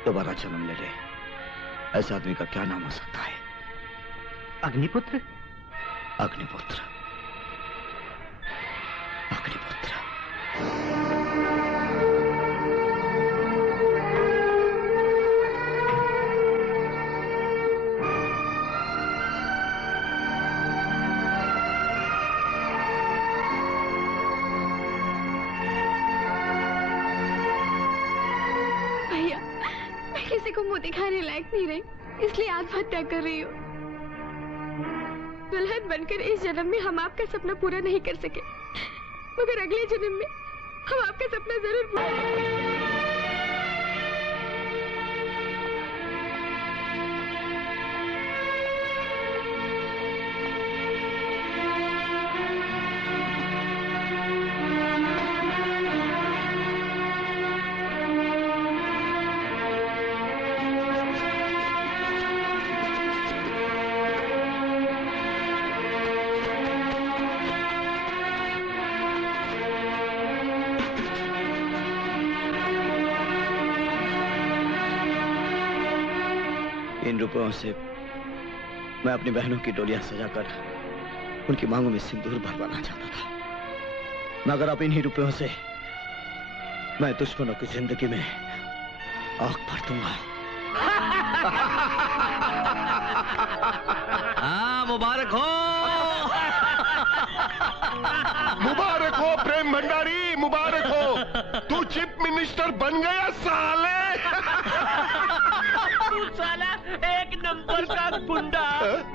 दोबारा जन्म ले ले, ऐसे आदमी का क्या नाम हो सकता है? अग्निपुत्र। अग्निपुत्र, अग्निपुत्र। भैया मैं किसी को मुंह दिखाने लायक नहीं रही, इसलिए आत्महत्या कर रही हूँ। दुल्हन बनकर इस जन्म में हम आपका सपना पूरा नहीं कर सके, मगर अगले जन्म में हम आपका सपना जरूर पूरा करेंगे। इन रुपयों से मैं अपनी बहनों की डोलियां सजाकर उनकी मांगों में सिंदूर भरवाना चाहता था, मगर अब इन्हीं रुपयों से मैं दुश्मनों की जिंदगी में आग भर दूंगा। हाँ, मुबारक हो। मुबारक हो प्रेम भंडारी, मुबारक हो। तू चीफ मिनिस्टर बन गया साले। तू साला एक नंबर का गुंडा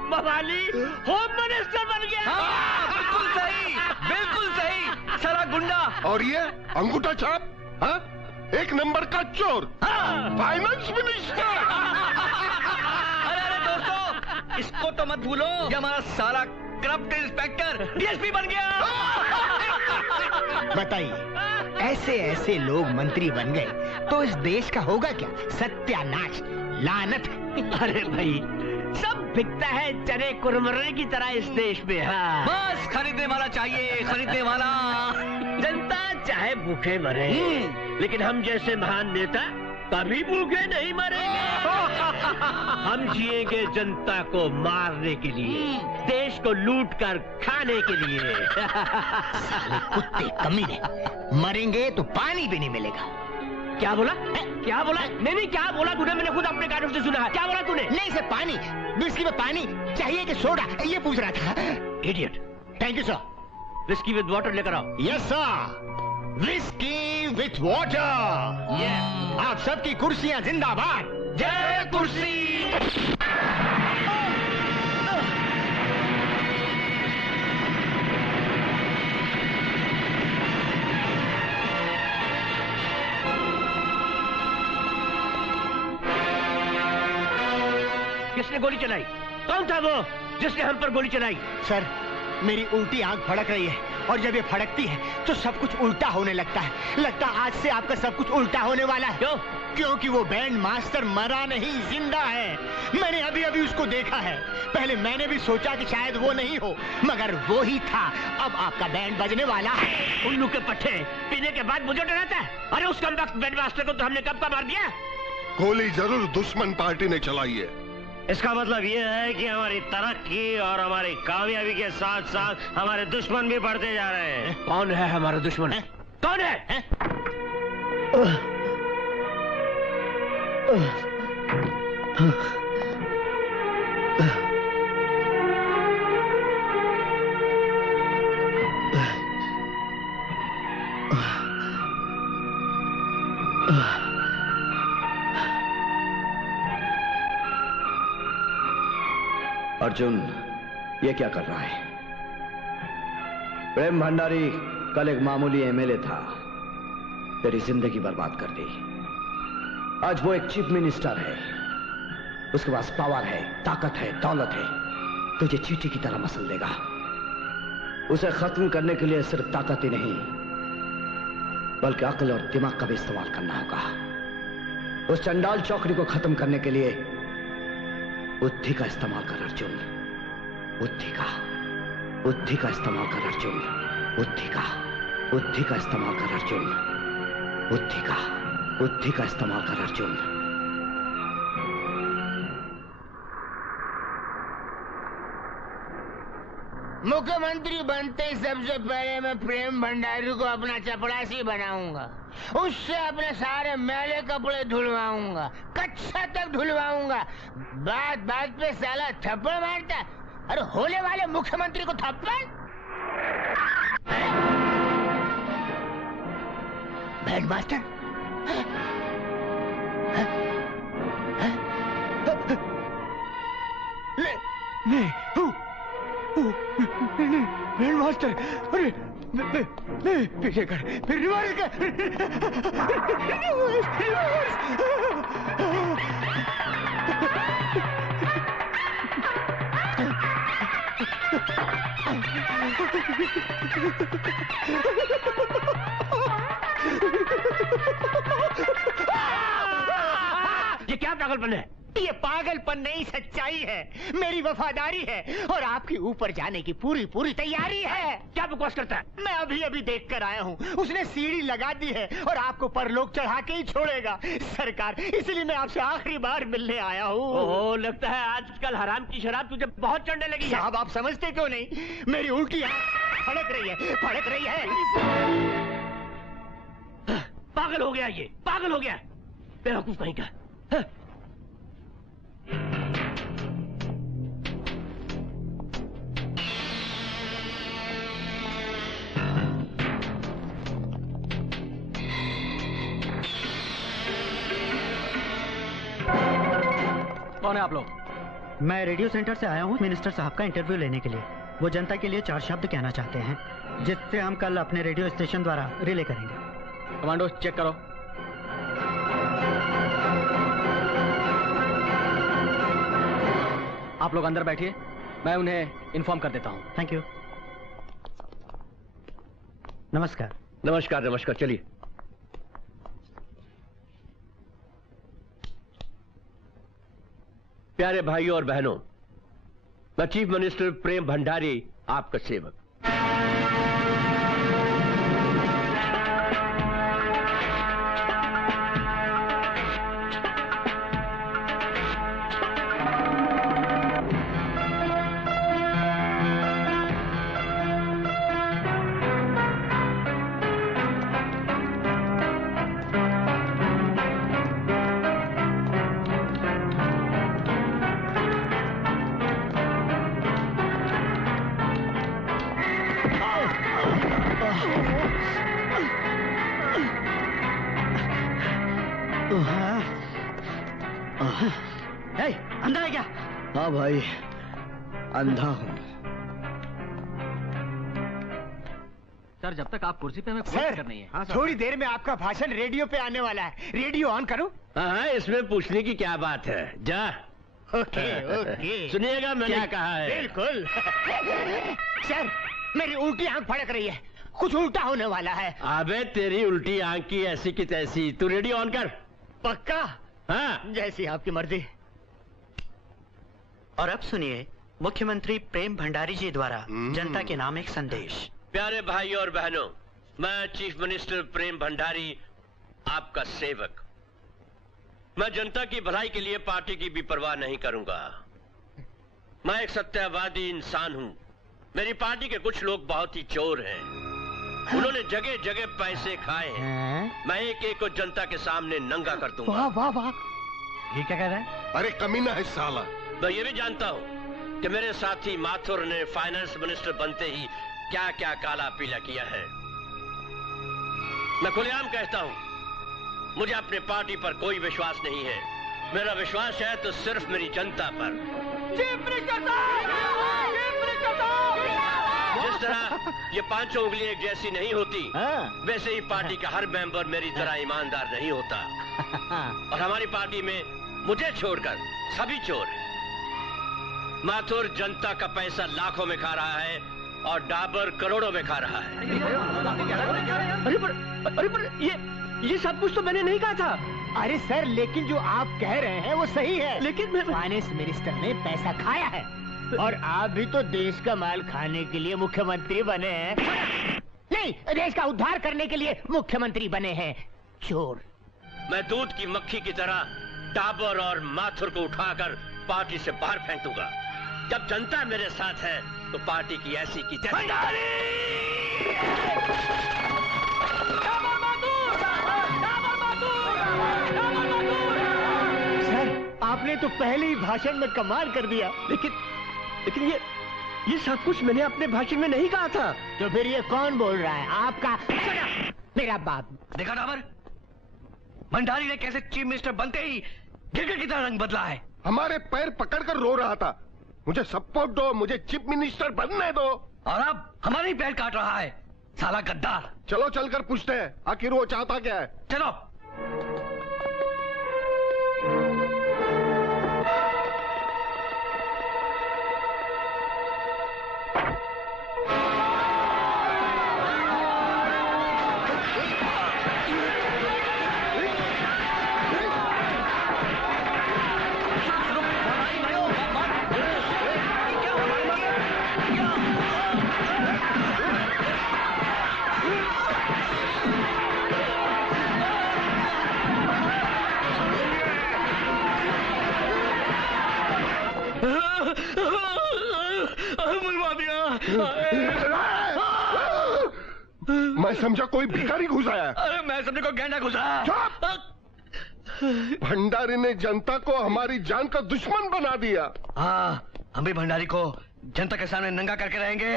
मवाली होम मिनिस्टर बन गया। बिल्कुल सही, बिल्कुल सही, साला गुंडा। और ये अंगूठा छाप, हाँ? एक नंबर का चोर, फाइनेंस मिनिस्टर। अरे दोस्तों, इसको तो मत भूलो, ये हमारा साला करप्ट इंस्पेक्टर डीएसपी बन गया। बताइए, ऐसे ऐसे लोग मंत्री बन गए तो इस देश का होगा क्या? सत्यानाश, लानत। अरे भाई, सब बिकता है चने कुरमुरे की तरह इस देश में। हाँ, बस खरीदने वाला चाहिए, खरीदने वाला। जनता चाहे भूखे मरे, लेकिन हम जैसे महान नेता कभी भूखे नहीं मरेंगे। हम जिएंगे जनता को मारने के लिए, देश को लूट कर खाने के लिए। साले कुत्ते कमीने, मरेंगे तो पानी भी नहीं मिलेगा। क्या बोला? क्या बोला? नहीं क्या बोला तूने? मैंने खुद अपने कानों से सुना है। क्या बोला तूने? नहीं सर, पानी। विस्की में पानी चाहिए कि सोडा, ये पूछ रहा था। Idiot. Thank you sir. Whisky with water लेकर आओ। Yes sir, whisky with water. आप सबकी कुर्सियां जिंदाबाद। जय कुर्सी। किसने गोली चलाई? कौन था वो जिसने हम पर गोली चलाई? सर, मेरी उल्टी आंख फड़क रही है और जब ये फड़कती है तो सब कुछ उल्टा होने लगता है। लगता आज से आपका सब कुछ उल्टा होने वाला है। क्यों? क्योंकि वो बैंड मास्टर मरा नहीं, जिंदा है। मैंने अभी अभी उसको देखा है। पहले मैंने भी सोचा कि शायद वो नहीं हो, मगर वो ही था। अब आपका बैंड बजने वाला है। उल्लू के पट्टे पीने के बाद मुझे डराता है। अरे उस कमबख्त बैंड मास्टर को तो हमने कब का मार दिया। गोली जरूर दुश्मन पार्टी ने चलाई है। इसका मतलब ये है कि हमारी तरक्की और हमारी कामयाबी के साथ साथ हमारे दुश्मन भी बढ़ते जा रहे हैं। कौन है हमारा दुश्मन? कौन है? अर्जुन, ये क्या कर रहा है? प्रेम भंडारी कल एक मामूली एमएलए था, तेरी जिंदगी बर्बाद कर दी। आज वो एक चीफ मिनिस्टर है, उसके पास पावर है, ताकत है, दौलत है, तुझे चींटी की तरह मसल देगा। उसे खत्म करने के लिए सिर्फ ताकत ही नहीं बल्कि अक्ल और दिमाग का भी इस्तेमाल करना होगा। उस चंडाल चौकड़ी को खत्म करने के लिए बुद्धि का इस्तेमाल कर अर्जुन, बुद्धि का इस्तेमाल कर अर्जुन, बुद्धि का इस्तेमाल कर अर्जुन, बुद्धि का इस्तेमाल कर अर्जुन। मुख्यमंत्री बनते ही सबसे पहले मैं प्रेम भंडारी को अपना चपरासी बनाऊंगा। उससे अपने सारे मैले कपड़े धुलवाऊंगा, कच्चा तक धुलवाऊंगा। बात बात पे साला थप्पड़ मारता। अरे होने वाले मुख्यमंत्री को थप्पड़? Band master? बैंड मास्टर, अरे पीछे कर, फिर रिवर्स कर, ये क्या पागलपन है? ये पागलपन नहीं, सच्चाई है। मेरी वफादारी है और आपके ऊपर जाने की पूरी पूरी तैयारी है। क्या बकवास करता है? मैं अभी अभी देख कर आया हूँ। उसने सीढ़ी लगा दी है और आपको परलोक चढ़ा के ही छोड़ेगा। सरकार, इसलिए मैं आपसे आखिरी बार मिलने आया हूँ। ओह, लगता है आजकल हराम की शराब तुझे बहुत चढ़ने लगी है। साहब, आप समझते क्यों नहीं? मेरी उल्टी आंख फड़क रही है। पागल हो गया, ये पागल हो गया, बेवकूफ कहीं का। कौन है आप लोग? मैं रेडियो सेंटर से आया हूँ मिनिस्टर साहब का इंटरव्यू लेने के लिए। वो जनता के लिए 4 शब्द कहना चाहते हैं, जिससे हम कल अपने रेडियो स्टेशन द्वारा रिले करेंगे। कमांडो, चेक करो। आप लोग अंदर बैठिए, मैं उन्हें इन्फॉर्म कर देता हूँ। Thank you. नमस्कार। नमस्कार नमस्कार, चलिए। प्यारे भाइयों और बहनों, मैं चीफ मिनिस्टर प्रेम भंडारी, आपका सेवक। हाँ भाई, अंधा हूँ। सर जब तक आप कुर्सी पे हमें कोई सर, फिक्र नहीं है। हाँ, थोड़ी देर में आपका भाषण रेडियो पे आने वाला है। रेडियो ऑन करो। हाँ, इसमें पूछने की क्या बात है, जा। ओके ओके, सुनिएगा मैंने क्या कहा है। बिल्कुल। सर, मेरी उल्टी आंख फड़क रही है, कुछ उल्टा होने वाला है। अबे तेरी उल्टी आंख की ऐसी की तैसी, तू रेडियो ऑन कर। पक्का? हाँ, जैसी आपकी मर्जी। और अब सुनिए मुख्यमंत्री प्रेम भंडारी जी द्वारा जनता के नाम एक संदेश। प्यारे भाइयों और बहनों, मैं चीफ मिनिस्टर प्रेम भंडारी, आपका सेवक। मैं जनता की भलाई के लिए पार्टी की भी परवाह नहीं करूंगा। मैं एक सत्यवादी इंसान हूं। मेरी पार्टी के कुछ लोग बहुत ही चोर हैं। उन्होंने जगह जगह पैसे खाए हैं। मैं एक एक को जनता के सामने नंगा कर दूंगा। वाह वाह वाह, ये क्या कह रहा है? अरे कमीना है साला। मैं ये भी जानता हूं कि मेरे साथी माथुर ने फाइनेंस मिनिस्टर बनते ही क्या क्या काला पीला किया है। मैं खुलेआम कहता हूं, मुझे अपने पार्टी पर कोई विश्वास नहीं है। मेरा विश्वास है तो सिर्फ मेरी जनता पर। जिस तरह ये पांचों उंगलियां एक जैसी नहीं होती, वैसे ही पार्टी का हर मेंबर मेरी तरह ईमानदार नहीं होता। और हमारी पार्टी में मुझे छोड़कर सभी चोर हैं। माथुर जनता का पैसा लाखों में खा रहा है और डाबर करोड़ों में खा रहा है। अरे पर ये सब कुछ तो मैंने नहीं कहा था। अरे सर, लेकिन जो आप कह रहे हैं वो सही है। लेकिन फाइनेंस मिनिस्टर ने पैसा खाया है और आप भी तो देश का माल खाने के लिए मुख्यमंत्री बने हैं। नहीं, देश का उद्धार करने के लिए मुख्यमंत्री बने हैं चोर। मैं दूध की मक्खी की तरह डाबर और माथुर को उठाकर पार्टी से बाहर फेंक दूंगा। जब जनता मेरे साथ है तो पार्टी की ऐसी की तैसी। सर, आपने तो पहले ही भाषण में कमाल कर दिया। लेकिन ये सब कुछ मैंने अपने भाषण में नहीं कहा था। तो फिर ये कौन बोल रहा है? आपका मेरा बाप। देखा डाबर, भंडारी ने कैसे चीफ मिनिस्टर बनते ही गिरगिट की तरह रंग बदला है। हमारे पैर पकड़कर रो रहा था, मुझे सपोर्ट दो, मुझे चीफ मिनिस्टर बनने दो। और अब हमारे ही पैर काट रहा है, साला गद्दार। चलो चलकर पूछते हैं आखिर वो चाहता क्या है। चलो। मैं समझा कोई भिखारी घुस आया। अरे मैं समझा कोई गैंडा घुसा। भंडारी ने जनता को हमारी जान का दुश्मन बना दिया। हाँ, हम भी भंडारी को जनता के सामने नंगा करके रहेंगे।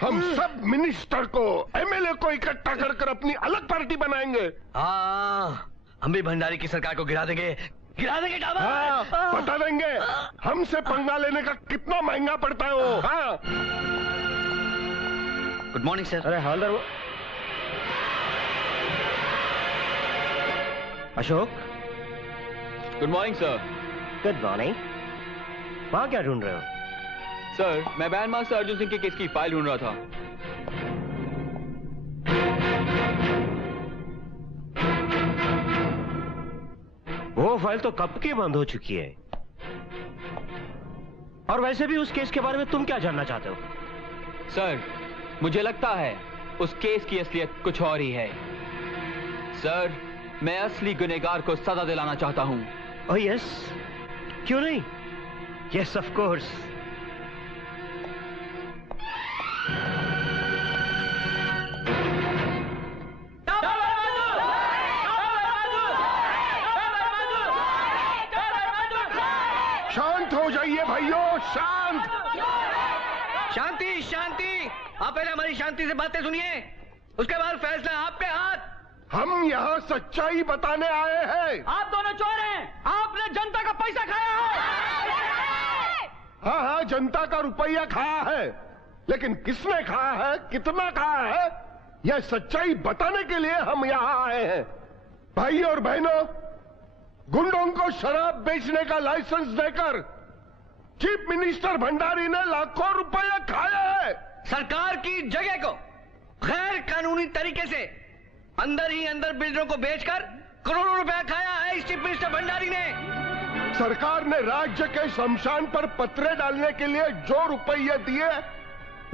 हम सब मिनिस्टर को, एमएलए को इकट्ठा कर अपनी अलग पार्टी बनाएंगे। हाँ, हम भी भंडारी की सरकार को गिरा देंगे डाबर। हाँ, बता देंगे हमसे पंगा लेने का कितना महंगा पड़ता है वो। हाँ। Good morning sir. अरे हवलदार वो Ashok. Good morning sir. Good morning. वहां क्या ढूंढ रहे हो? सर, मैं बैंड मास्टर अर्जुन सिंह के केस की फाइल ढूंढ रहा था। वो फाइल तो कब की बंद हो चुकी है। और वैसे भी उस केस के बारे में तुम क्या जानना चाहते हो? सर, मुझे लगता है उस केस की असलियत कुछ और ही है। सर, मैं असली गुनहगार को सजा दिलाना चाहता हूं। ओह यस, क्यों नहीं? Yes of course. शांत हो जाइए भाइयों, शांत। शांति शांति। आप पहले हमारी शांति से बातें सुनिए, उसके बाद फैसला आपके हाथ। हम यहाँ सच्चाई बताने आए हैं। आप दोनों चोर हैं, आपने जनता का पैसा खाया है। हाँ हाँ, जनता का रुपया खाया है, लेकिन किसने खाया है, कितना खाया है, यह सच्चाई बताने के लिए हम यहाँ आए हैं। भाई और बहनों, गुंडों को शराब बेचने का लाइसेंस देकर चीफ मिनिस्टर भंडारी ने लाखों रुपया खाया है। सरकार की जगह को गैर कानूनी तरीके से अंदर ही अंदर बिल्डरों को बेचकर करोड़ों रुपया खाया है इस चीफ मिनिस्टर भंडारी ने। सरकार ने राज्य के शमशान पर पत्रे डालने के लिए जो रुपये दिए,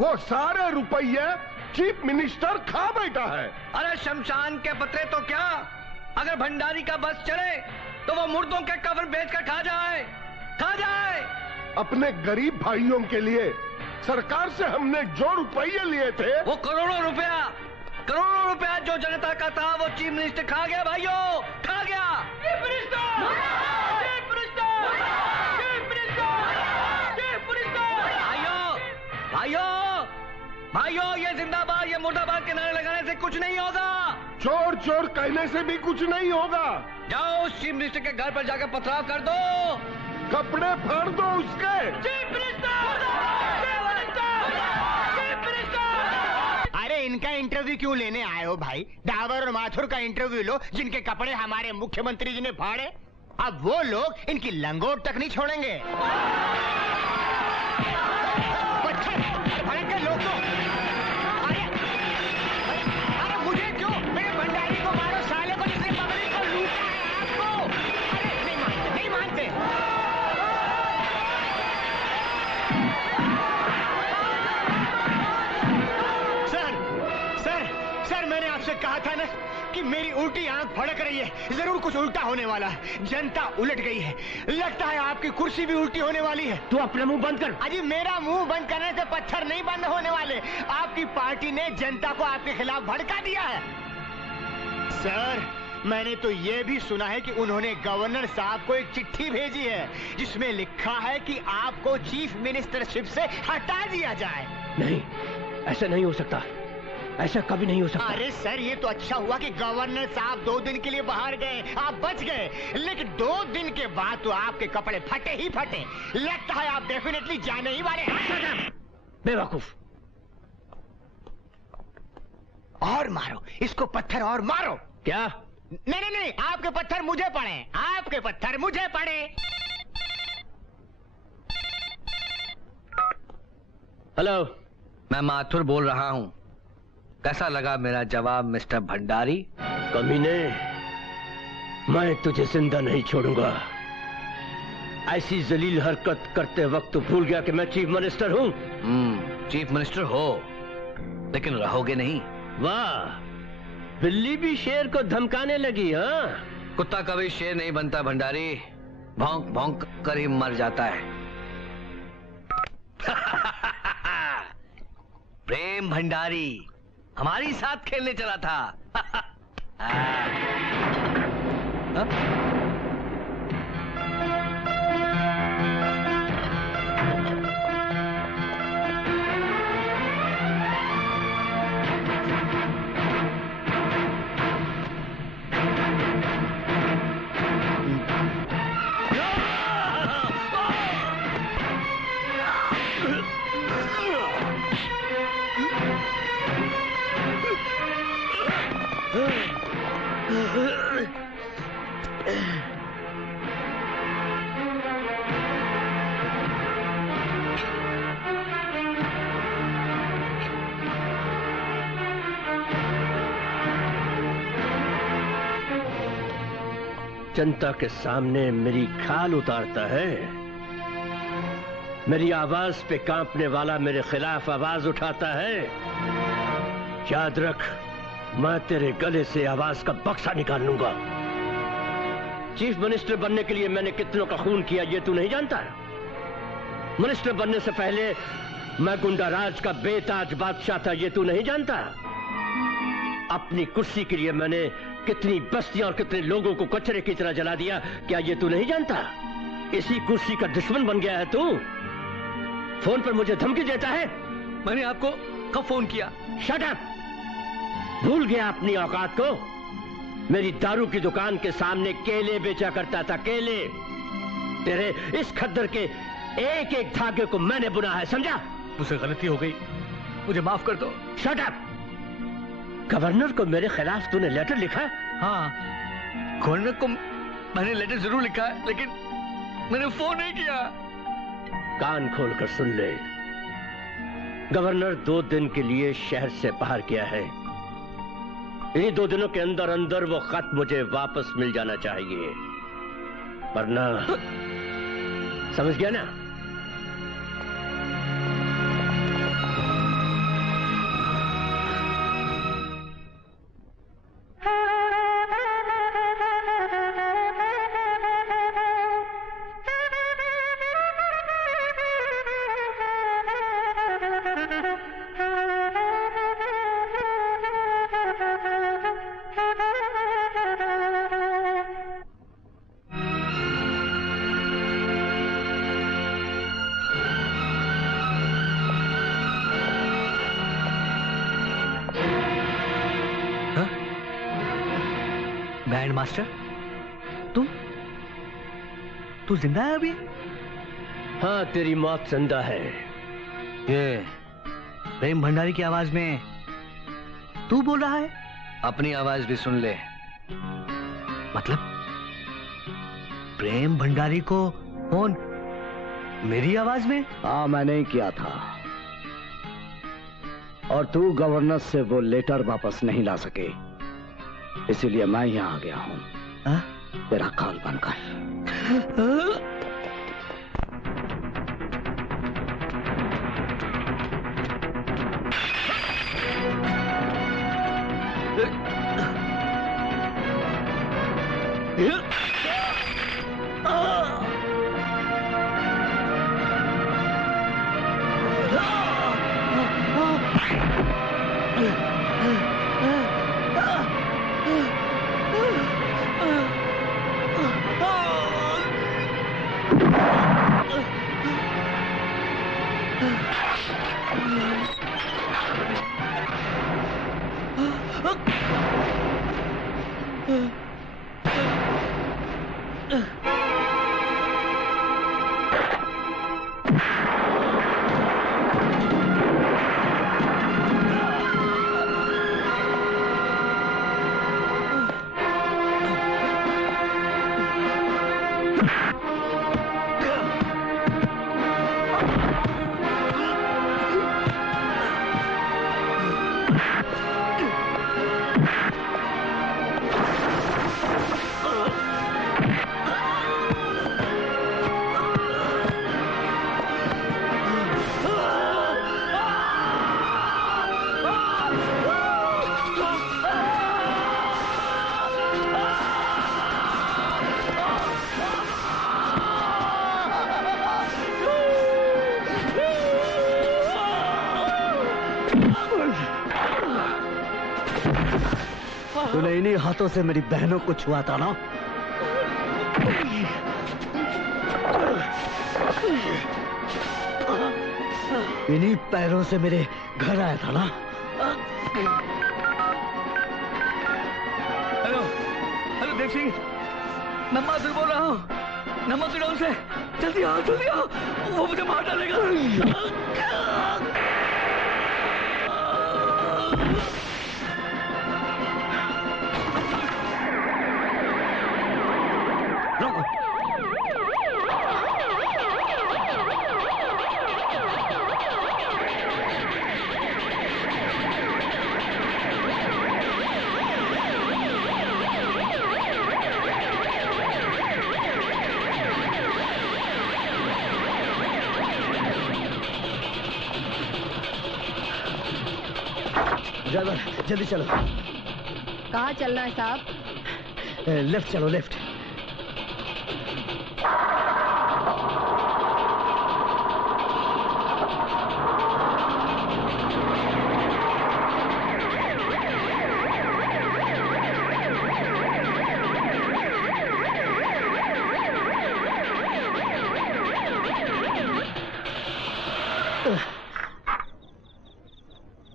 वो सारे रुपये चीफ मिनिस्टर खा बैठा है। अरे शमशान के पत्रे तो क्या, अगर भंडारी का बस चले तो वो मुर्दों के कफन बेचकर खा जाए। अपने गरीब भाइयों के लिए सरकार से हमने जो रुपये लिए थे, वो करोड़ों रुपया जो जनता का था, वो चीफ मिनिस्टर खा गया भाइयों, खा गया। भाइयों, ये जिंदाबाद, ये मुर्दाबाद के नारे लगाने से कुछ नहीं होगा। चोर चोर कहने से भी कुछ नहीं होगा। जाओ उस चीफ मिनिस्टर के घर पर जाकर पथराव कर दो, कपड़े फाड़ दो उसके। अरे इनका इंटरव्यू क्यों लेने आए हो भाई? डावर और माथुर का इंटरव्यू लो, जिनके कपड़े हमारे मुख्यमंत्री जी ने फाड़े। अब वो लोग इनकी लंगोट तक नहीं छोड़ेंगे। भयंकर लोग तो अरे मुझे क्यों? मेरे भंडारी को मारो, साले को जिसने पब्लिक को लूटा है आपको। अरे नहीं मानते। सर मैंने आपसे कहा था ना कि मेरी उल्टी आंख फड़क रही है, जरूर कुछ उल्टा होने वाला है। जनता उलट गई है, लगता है आपकी कुर्सी भी उल्टी होने वाली है। तू अपना मुंह बंद कर। अजी मेरा मुंह बंद करने से पत्थर नहीं बंद होने वाले। आपकी पार्टी ने जनता को आपके खिलाफ भड़का दिया है। सर मैंने तो ये भी सुना है कि उन्होंने गवर्नर साहब को एक चिट्ठी भेजी है, जिसमें लिखा है कि आपको चीफ मिनिस्टरशिप से हटा दिया जाए। नहीं, ऐसा नहीं हो सकता, ऐसा कभी नहीं हो सकता। अरे सर ये तो अच्छा हुआ कि गवर्नर साहब 2 दिन के लिए बाहर गए, आप बच गए। लेकिन 2 दिन के बाद तो आपके कपड़े फटे ही फटे। लगता है आप डेफिनेटली जाने ही वाले हैं। बेवकूफ। और मारो इसको, पत्थर और मारो। क्या? नहीं, आपके पत्थर मुझे पड़े, आपके पत्थर मुझे पड़े। हेलो, मैं माथुर बोल रहा हूं। कैसा लगा मेरा जवाब मिस्टर भंडारी? कमीने, मैं तुझे जिंदा नहीं छोड़ूंगा। ऐसी जलील हरकत करते वक्त तो भूल गया कि मैं चीफ मिनिस्टर हूं। चीफ मिनिस्टर हो, लेकिन रहोगे नहीं। वाह, बिल्ली भी शेर को धमकाने लगी। हाँ, कुत्ता कभी शेर नहीं बनता भंडारी, भौंक भौंक कर ही मर जाता है। प्रेम भंडारी हमारी साथ खेलने चला था। जनता के सामने मेरी खाल उतारता है। मेरी आवाज पे कांपने वाला मेरे खिलाफ आवाज उठाता है। याद रख, मैं तेरे गले से आवाज का बक्सा निकाल लूंगा। चीफ मिनिस्टर बनने के लिए मैंने कितनों का खून किया ये तू नहीं जानता? मिनिस्टर बनने से पहले मैं गुंडा राज का बेताज बादशाह था ये तू नहीं जानता? अपनी कुर्सी के लिए मैंने कितनी बस्तियां और कितने लोगों को कचरे की तरह जला दिया, क्या ये तू नहीं जानता? इसी कुर्सी का दुश्मन बन गया है तू। फोन पर मुझे धमकी देता है। मैंने आपको कब फोन किया? Shut up! भूल गया अपनी औकात को? मेरी दारू की दुकान के सामने केले बेचा करता था, केले। तेरे इस खद्दर के एक एक धागे को मैंने बुना है, समझा? मुझसे गलती हो गई, मुझे माफ कर दो। Shut up! गवर्नर को मेरे खिलाफ तूने लेटर लिखा? हाँ, गवर्नर को मैंने लेटर जरूर लिखा है, लेकिन मैंने फोन नहीं किया। कान खोलकर सुन ले, गवर्नर 2 दिन के लिए शहर से बाहर गया है। इन्हीं 2 दिनों के अंदर अंदर वो खत मुझे वापस मिल जाना चाहिए, वरना समझ गया ना? बैंड मास्टर, तू जिंदा है अभी? हाँ, तेरी मौत जिंदा है। ये प्रेम भंडारी की आवाज में तू बोल रहा है? अपनी आवाज भी सुन ले। मतलब प्रेम भंडारी को फोन मेरी आवाज में? हाँ, मैंने ही किया था। और तू गवर्नर से वो लेटर वापस नहीं ला सके, इसीलिए मैं यहाँ आ गया हूँ तेरा काल बनकर। तूने इन्हीं हाथों से मेरी बहनों को छुआ था ना? इन्हीं पैरों से मेरे घर आया था ना? हेलो हेलो देव सिंह, मैं माधुर बोल रहा हूँ। नमक डाउन से जल्दी आओ, जल्दी आओ, वो मुझे मार डालेगा। ड्राइवर जल्दी चलो। कहाँ चलना है साहब? लेफ्ट चलो, लेफ्ट।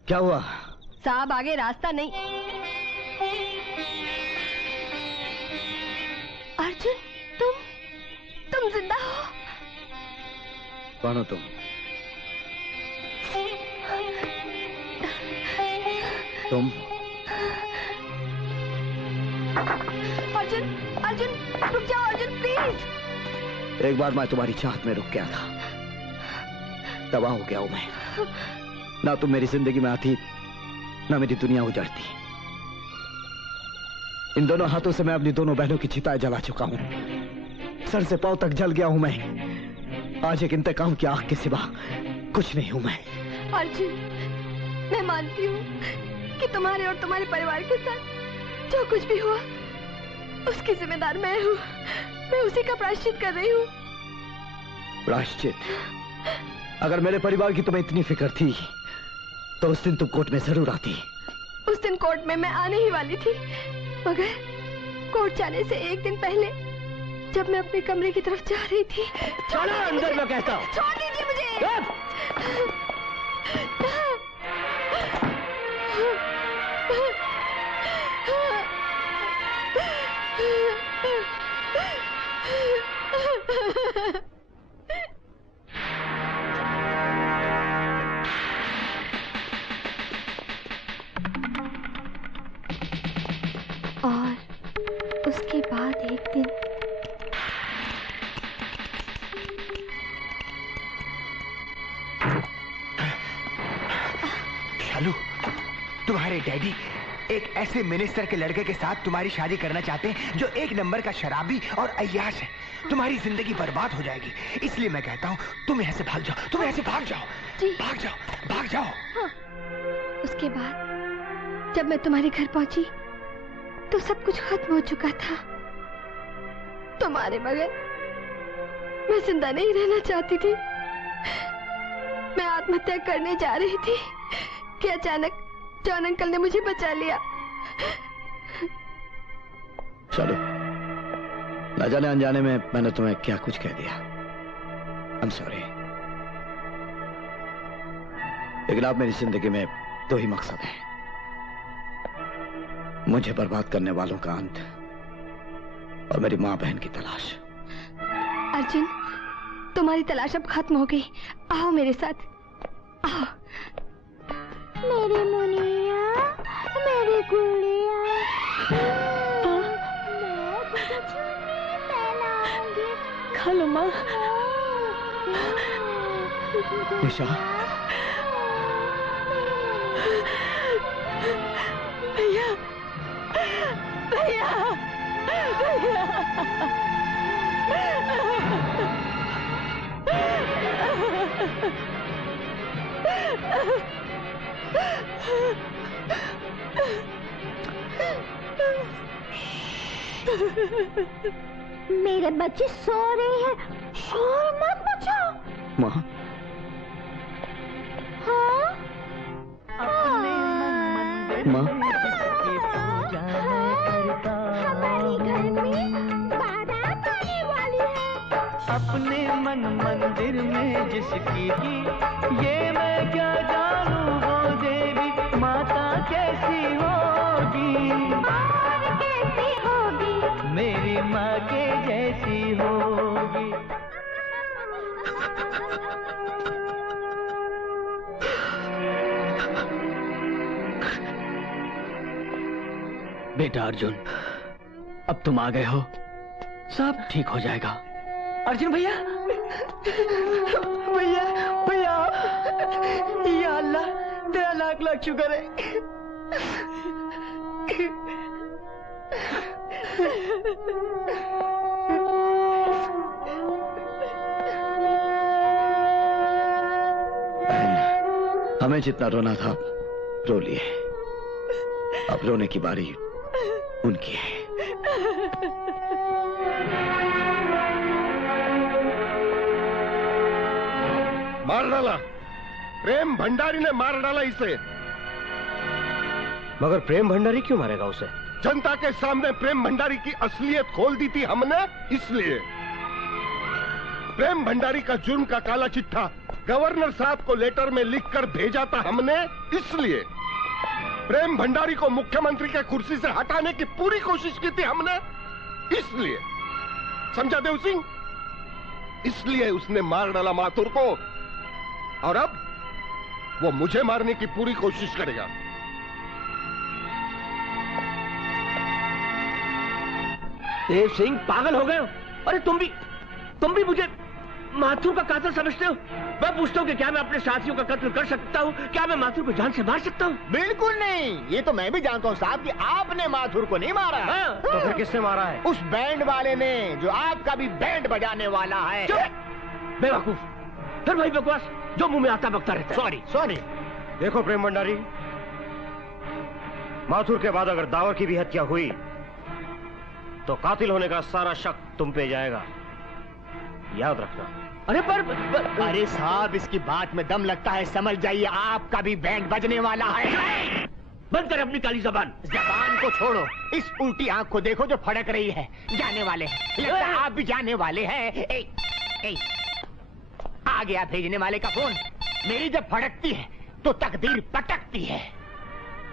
क्या हुआ? साहब आगे रास्ता नहीं। अर्जुन, तुम जिंदा हो? कौन हो तुम? तुम? अर्जुन, अर्जुन, रुक जाओ अर्जुन, प्लीज। एक बार मैं तुम्हारी चाहत में रुक गया था, तबाह हो गया हूं मैं। ना तुम मेरी जिंदगी में आती, ना मेरी दुनिया उजड़ती। इन दोनों हाथों से मैं अपनी दोनों बहनों की चिताएं जला चुका हूं। सर से पांव तक जल गया हूं मैं। आज एक इंतकाम की आग के सिवा कुछ नहीं हूं मैं। अर्जुन, मैं मानती हूँ कि तुम्हारे और तुम्हारे परिवार के साथ जो कुछ भी हुआ उसकी जिम्मेदार मैं हूँ। मैं उसी का प्रायश्चित कर रही हूँ। प्रायश्चित? अगर मेरे परिवार की तुम्हें इतनी फिक्र थी तो उस दिन तुम कोर्ट में जरूर आती। उस दिन कोर्ट में मैं आने ही वाली थी, मगर कोर्ट जाने से एक दिन पहले जब मैं अपने कमरे की तरफ जा रही थी। छोड़ो अंदर, मैं कहता हूँ। छोड़ दीजिए मुझे। और उसके बाद एक दिन शालू, तुम्हारे डैडी एक ऐसे मिनिस्टर के लड़के के साथ तुम्हारी शादी करना चाहते हैं जो एक नंबर का शराबी और अय्याश है। तुम्हारी जिंदगी बर्बाद हो जाएगी। इसलिए मैं कहता हूँ तुम यहाँ से भाग जाओ, तुम यहाँ से भाग जाओ, भाग जाओ, भाग जाओ। हाँ। उसके बाद जब मैं तुम्हारे घर पहुंची तो सब कुछ खत्म हो चुका था। तुम्हारे बगैर मैं जिंदा नहीं रहना चाहती थी। मैं आत्महत्या करने जा रही थी कि अचानक जॉन अंकल ने मुझे बचा लिया। चलो, न जाने अनजाने में मैंने तुम्हें क्या कुछ कह दिया। I'm sorry। लेकिन आप मेरी जिंदगी में दो ही मकसद है, मुझे बर्बाद करने वालों का अंत और मेरी माँ बहन की तलाश। अर्जुन, तुम्हारी तलाश अब खत्म हो गई। आओ मेरे साथ, आओ। मेरी मुनिया, मेरी गुड़िया, खा लो माँ। निशा, भैया, भैया, भैया। मेरे बच्चे सो रहे हैं, शोर मत मचाओ। माँ, हाँ? माँ, हमारे घर में बारात आने वाली है। अपने मन मंदिर में जिसकी थी, ये मैं क्या जानूं वो देवी माता कैसी होगी, और कैसी होगी, मेरी माँ के जैसी होगी। बेटा अर्जुन, अब तुम आ गए हो, सब ठीक हो जाएगा। अर्जुन भैया, भैया, भैया, या अल्लाह, तेरा लाख लाख शुक्र है। हमें जितना रोना था रो लिए, अब रोने की बारी उनकी है। मार डाला, प्रेम भंडारी ने मार डाला इसे। मगर प्रेम भंडारी क्यों मारेगा उसे? जनता के सामने प्रेम भंडारी की असलियत खोल दी थी हमने, इसलिए। प्रेम भंडारी का जुर्म का काला चिट्ठा गवर्नर साहब को लेटर में लिखकर भेजा था हमने, इसलिए। प्रेम भंडारी को मुख्यमंत्री के कुर्सी से हटाने की पूरी कोशिश की थी हमने, इसलिए। समझा देव सिंह? इसलिए उसने मार डाला माथुर को, और अब वो मुझे मारने की पूरी कोशिश करेगा। देव सिंह, पागल हो गए हो? अरे तुम भी मुझे माथुर का कातिल समझते हो? मैं पूछता हूँ कि क्या मैं अपने साथियों का कत्ल कर सकता हूँ? क्या मैं माथुर को जान से मार सकता हूँ? बिल्कुल नहीं। ये तो मैं भी जानता हूँ साहब कि आपने माथुर को नहीं मारा। तो फिर किसने मारा है? उस बैंड वाले ने, जो आपका भी बैंड बजाने वाला है। बेवकूफ, फिर वही बकवास जो मुंह में आता बकता रहता है। सॉरी। देखो प्रेम भंडारी, माथुर के बाद अगर दावर की भी हत्या हुई तो कातिल होने का सारा शक तुम पे जाएगा, याद रखना। अरे साहब, इसकी बात में दम लगता है, समझ जाइए आपका भी बैंड बजने वाला है। बंद कर अपनी काली जबान। जबान को छोड़ो, इस उल्टी आंख को देखो जो फड़क रही है। जाने वाले हैं, लगता है आप भी जाने वाले हैं। आ गया भेजने वाले का फोन। मेरी जब फड़कती है तो तकदीर पटकती है।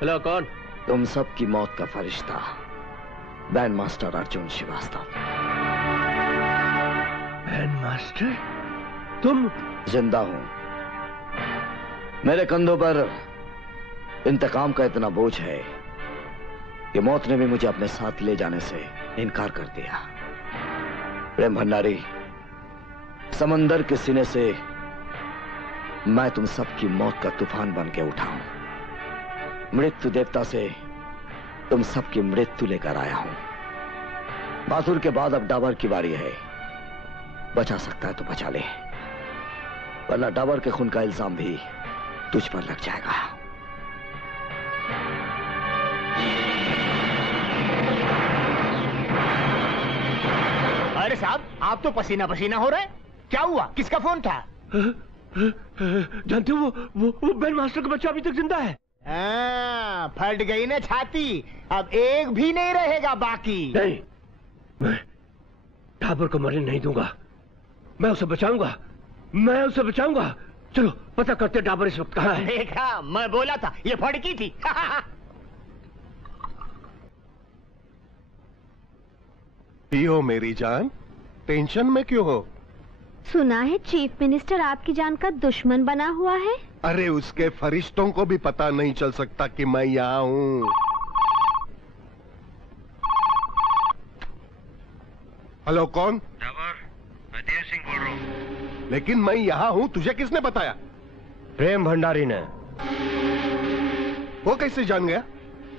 हेलो, कौन? तुम सबकी मौत का फरिश्ता, band master Arjun Srivastava. Band master? तुम? जिंदा हूं। मेरे कंधों पर इंतकाम का इतना बोझ है कि मौत ने भी मुझे अपने साथ ले जाने से इनकार कर दिया। प्रेम भंडारी, समंदर के सीने से मैं तुम सबकी मौत का तूफान बन के उठाऊं। मृत्यु देवता से तुम सबकी मृत्यु लेकर आया हूं। माथुर के बाद अब डाबर की बारी है। बचा सकता है तो बचा ले, वरना डाबर के खून का इल्जाम भी तुझ पर लग जाएगा। अरे साहब, आप तो पसीना पसीना हो रहे। क्या हुआ? किसका फोन था? जानते हो वो बैंड मास्टर का बच्चा अभी तक जिंदा है। फट गई ना छाती, अब एक भी नहीं रहेगा बाकी। नहीं, मैं डाबर को मरने नहीं दूंगा। मैं उसे बचाऊंगा। चलो पता करते डाबर इस वक्त कहाँ है। देखा, मैं बोला था ये फड़की थी। पियो मेरी जान, टेंशन में क्यों हो? सुना है चीफ मिनिस्टर आपकी जान का दुश्मन बना हुआ है। अरे उसके फरिश्तों को भी पता नहीं चल सकता कि मैं यहाँ हूँ। हेलो, कौन? मैं देव सिंह बोल रहा हूँ। लेकिन मैं यहाँ हूँ, तुझे किसने बताया? प्रेम भंडारी ने। वो कैसे जान गया?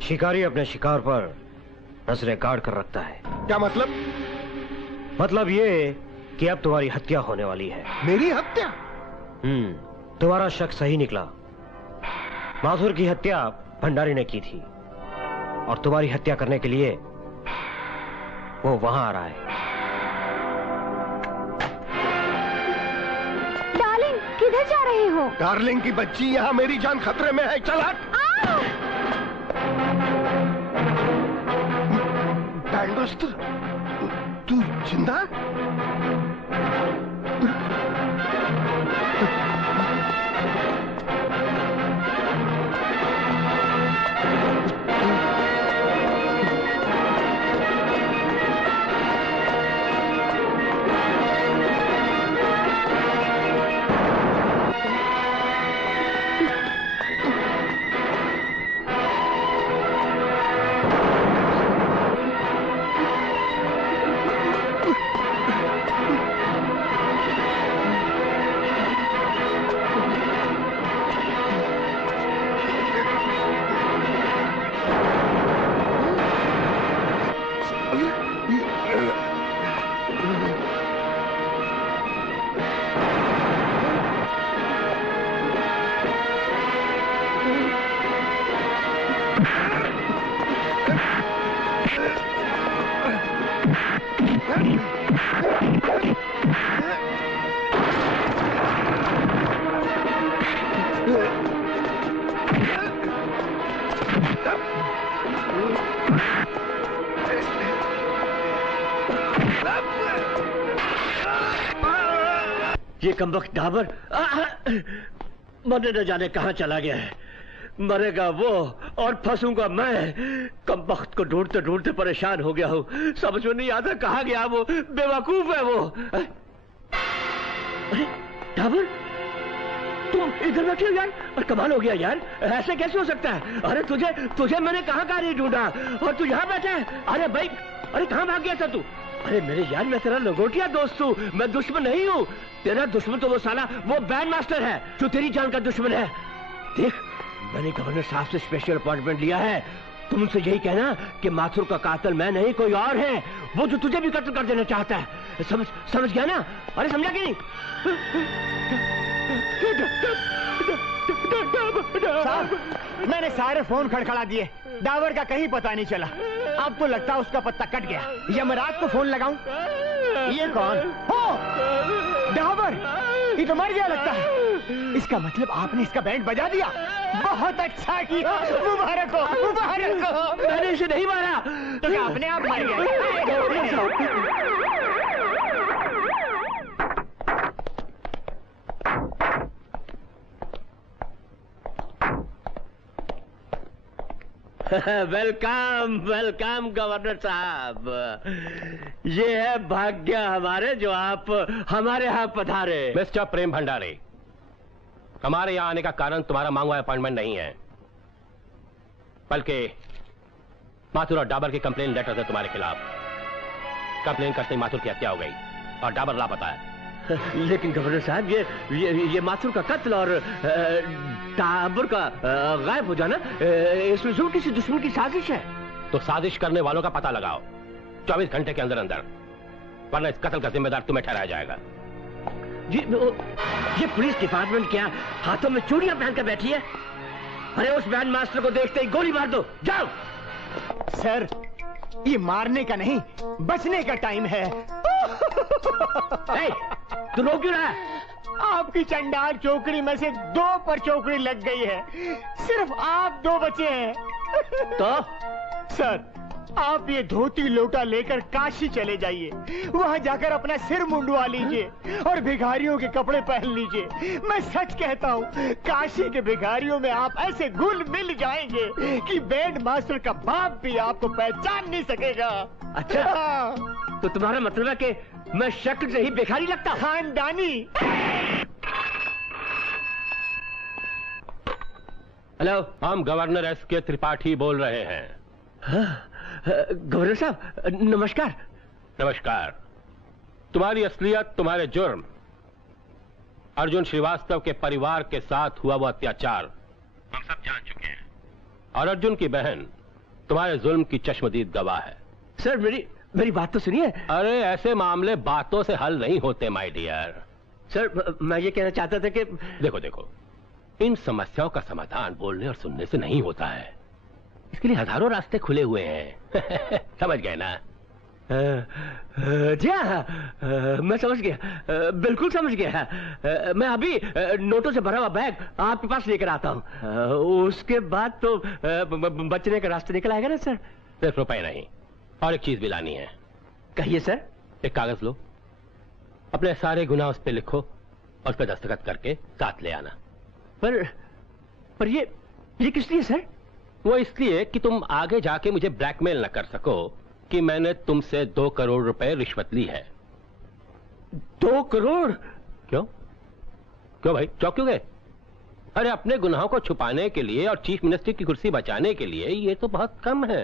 शिकारी अपने शिकार पर नजरें गाड़ कर रखता है। क्या मतलब? मतलब ये कि अब तुम्हारी हत्या होने वाली है। मेरी हत्या? तुम्हारा शक सही निकला। माथुर की हत्या भंडारी ने की थी और तुम्हारी हत्या करने के लिए वो वहां आ रहा है। डार्लिंग, किधर जा रहे हो? डार्लिंग की बच्ची, यहाँ मेरी जान खतरे में है। चल हट। बैंड मास्टर, तू जिंदा? ये कमबख्त डाबर मरने न जाने कहां चला गया है। मरेगा वो और फंसूंगा मैं। कमबख्त को ढूंढते ढूंढते परेशान हो गया हूं। समझ में नहीं आता कहां गया वो। बेवकूफ है वो। अरे डाबर, तुम इधर बैठे हो यार? और कमाल हो गया यार, ऐसे कैसे हो सकता है? अरे तुझे मैंने कहाँ नहीं ढूंढा और तू यहाँ बैठा है? अरे भाई, अरे कहाँ भाग गया था तू? अरे मेरे यार, मैं तेरा लंगोटिया दोस्त हूँ, मैं दुश्मन नहीं हूँ। तेरा दुश्मन तो वो साला वो बैंड मास्टर है जो तेरी जान का दुश्मन है। देख, मैंने गवर्नर साहब से स्पेशल अपॉइंटमेंट लिया है। तुम उनसे यही कहना कि माथुर का कातिल मैं नहीं कोई और है, वो जो तुझे भी कत्ल कर देना चाहता है। समझ गया ना? अरे समझा कि नहीं? साहब, मैंने सारे फोन खड़खड़ा दिए, डाबर का कहीं पता नहीं चला। अब तो लगता है उसका पत्ता कट गया। यमराज को फोन लगाऊं? ये कौन हो? डाबर, ये तो मर गया लगता है। इसका मतलब आपने इसका बैंड बजा दिया। बहुत अच्छा किया, मुबारक हो, मुबारक हो। मैंने इसे नहीं मारा। तो क्या अपने आप मर गया? वेलकम वेलकम गवर्नर साहब। ये है भाग्य हमारे जो आप हमारे यहाँ पधारे। मिस्टर प्रेम भंडारी, हमारे यहाँ आने का कारण तुम्हारा मांगा हुआ अपॉइंटमेंट नहीं है, बल्कि माथुर और डाबर की कंप्लेन लेटर थे तुम्हारे खिलाफ। कंप्लेन करते ही माथुर की हत्या हो गई और डाबर लापता है। लेकिन गवर्नर साहब, ये माथुर का कत्ल और डाबर का गायब हो जाना, इसमें जरूर किसी दुश्मन की साजिश है। तो साजिश करने वालों का पता लगाओ 24 घंटे के अंदर अंदर, वरना इस कत्ल का जिम्मेदार तुम्हें ठहराया जाएगा। ये पुलिस डिपार्टमेंट क्या हाथों में चूड़ियां पहनकर बैठी है? अरे उस बैंड मास्टर को देखते ही गोली मार दो, जाओ। सर, ये मारने का नहीं, बचने का टाइम है। तू रो क्यों रहा है? आपकी चंडाल चौकड़ी में से 2 पर चौकड़ी लग गई है, सिर्फ आप 2 बचे हैं। तो सर, आप ये धोती लोटा लेकर काशी चले जाइए, वहां जाकर अपना सिर मुंडवा लीजिए और भिखारियों के कपड़े पहन लीजिए। मैं सच कहता हूँ, काशी के भिखारियों में आप ऐसे घुल मिल जाएंगे कि बैंड मास्टर का बाप भी आपको पहचान नहीं सकेगा। अच्छा, तो तुम्हारा मतलब है कि मैं शक्ल से ही भिखारी लगता हूँ? खानदानी। हेलो, हम गवर्नर S.K. त्रिपाठी बोल रहे हैं। गवर्नर साहब, नमस्कार। नमस्कार। तुम्हारी असलियत, तुम्हारे जुर्म, अर्जुन श्रीवास्तव के परिवार के साथ हुआ वो अत्याचार हम सब जान चुके हैं, और अर्जुन की बहन तुम्हारे जुल्म की चश्मदीद गवाह है। सर, मेरी बात तो सुनिए। अरे ऐसे मामले बातों से हल नहीं होते माय डियर। सर, मैं ये कहना चाहता था कि देखो, इन समस्याओं का समाधान बोलने और सुनने से नहीं होता है, इसके लिए हजारों रास्ते खुले हुए हैं। समझ गए ना? जी हाँ, मैं समझ गया, बिल्कुल समझ गया। मैं अभी नोटों से भरा हुआ बैग आपके पास लेकर आता हूँ, उसके बाद तो बचने का रास्ता निकल आएगा ना सर? सिर्फ रुपए नहीं, और एक चीज भी लानी है। कहिए सर। एक कागज लो, अपने सारे गुनाह उस पर लिखो और उस पर दस्तखत करके साथ ले आना। पर ये किस लिए सर? वो इसलिए कि तुम आगे जाके मुझे ब्लैकमेल न कर सको कि मैंने तुमसे 2 करोड़ रुपए रिश्वत ली है। 2 करोड़? क्यों भाई, चौंक क्यों गए? अरे अपने गुनाहों को छुपाने के लिए और चीफ मिनिस्टर की कुर्सी बचाने के लिए ये तो बहुत कम है।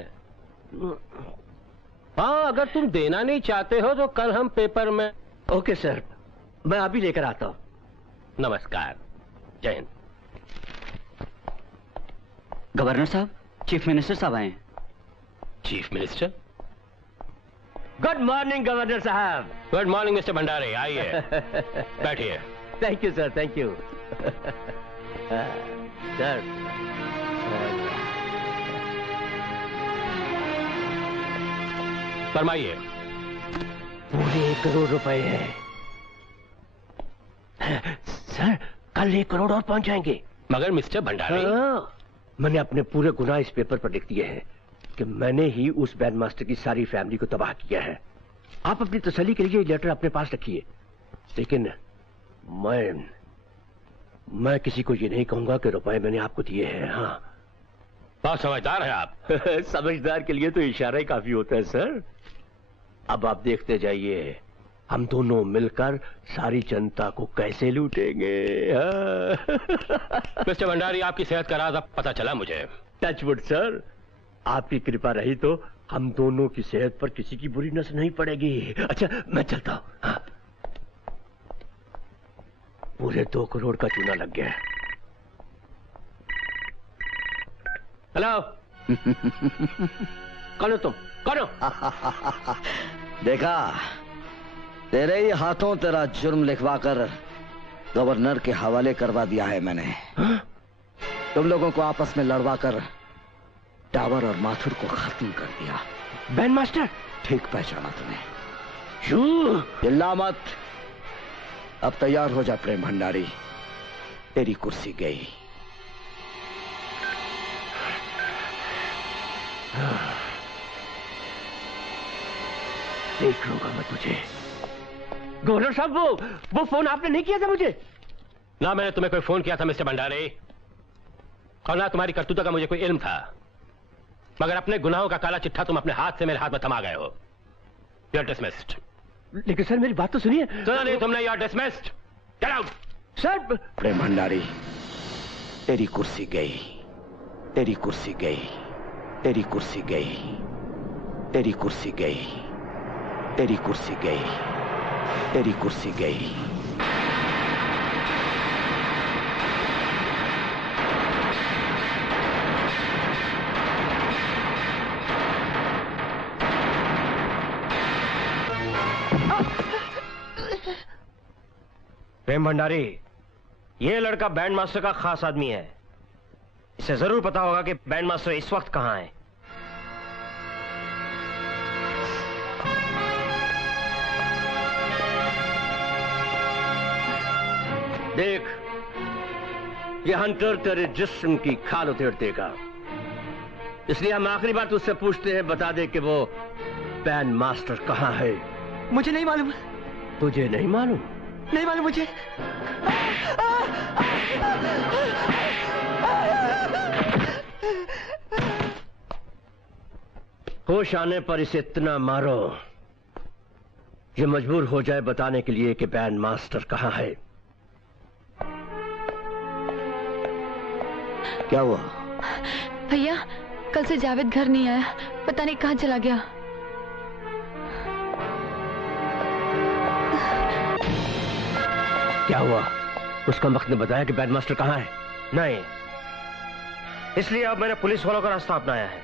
हाँ, अगर तुम देना नहीं चाहते हो तो कल हम पेपर में। ओके सर, मैं अभी लेकर आता हूं। नमस्कार, जय हिंद। गवर्नर साहब, चीफ मिनिस्टर साहब आए हैं। Chief minister? Good morning governor साहब। गुड मॉर्निंग मिस्टर भंडारी, आइए बैठिए। Thank you sir, thank you. Sir, फरमाइए। पूरे 1 करोड़ रुपए है सर, कल 1 करोड़ और पहुंच जाएंगे। मगर मिस्टर भंडारी, मैंने अपने पूरे गुनाह इस पेपर पर लिख दिए हैं कि मैंने ही उस बैंड मास्टर की सारी फैमिली को तबाह किया है। आप अपनी तसल्ली के लिए ये लेटर अपने पास रखिए, लेकिन मैं किसी को ये नहीं कहूंगा कि रुपए मैंने आपको दिए हैं। हाँ, बहुत समझदार है आप। समझदार के लिए तो इशारा ही काफी होता है सर। अब आप देखते जाइए हम दोनों मिलकर सारी जनता को कैसे लूटेंगे। मिस्टर भंडारी, आपकी सेहत का राज अब पता चला मुझे। टचवुड सर, आपकी कृपा रही तो हम दोनों की सेहत पर किसी की बुरी नजर नहीं पड़ेगी। अच्छा, मैं चलता हूं। हाँ। पूरे 2 करोड़ का चूना लग गया। हेलो। कौन हो तुम? कौन हो? देखा, तेरे ही हाथों तेरा जुर्म लिखवाकर गवर्नर के हवाले करवा दिया है मैंने। तुम लोगों को आपस में लड़वाकर टावर और माथुर को खत्म कर दिया। बैंड मास्टर, ठीक पहचाना तूने। चिल्ला मत। अब तैयार हो जा प्रेम भंडारी, तेरी कुर्सी गई। देख लूंगा मैं तुझे। गवर्नर साहब, वो फोन आपने नहीं किया था मुझे? ना मैंने तुम्हें कोई फोन किया था मिस्टर भंडारी, और ना तुम्हारी करतूतों का मुझे कोई इल्म था। मगर अपने गुनाहों का काला चिट्ठा तुम अपने हाथ से मेरे हाथ में थमा गए हो। You are dismissed. लेकिन सर मेरी बात तो सुनिए। सुना नहीं तुमने? You are dismissed. Get out. Sir. Prem Bhandari, तेरी कुर्सी गई, तेरी कुर्सी गई, तेरी कुर्सी गई, तेरी कुर्सी गई, तेरी कुर्सी गई, तेरी कुर्सी गई। प्रेम भंडारी, ये लड़का बैंड मास्टर का खास आदमी है। इसे जरूर पता होगा कि बैंड मास्टर इस वक्त कहां है। देख, ये हंटर तेरे जिस्म की खाल उधेड़ देगा, इसलिए हम आखिरी बार तुझसे पूछते हैं, बता दे कि वो बैंड मास्टर कहां है। मुझे नहीं मालूम। तुझे नहीं मालूम? नहीं मालूम मुझे। होश आने पर इसे इतना मारो ये मजबूर हो जाए बताने के लिए कि बैंड मास्टर कहां है। क्या हुआ? भैया, कल से जावेद घर नहीं आया, पता नहीं कहां चला गया। क्या हुआ? उसका वक्त ने बताया कि बैंड मास्टर कहां है? नहीं, इसलिए अब मैंने पुलिस वालों का रास्ता अपनाया है।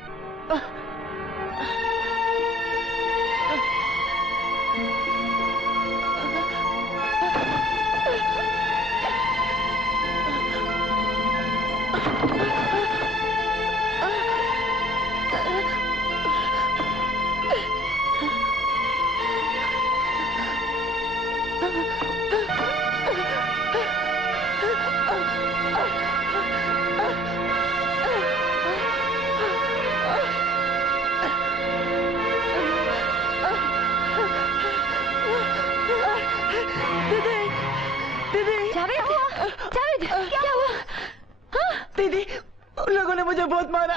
बहुत मारा,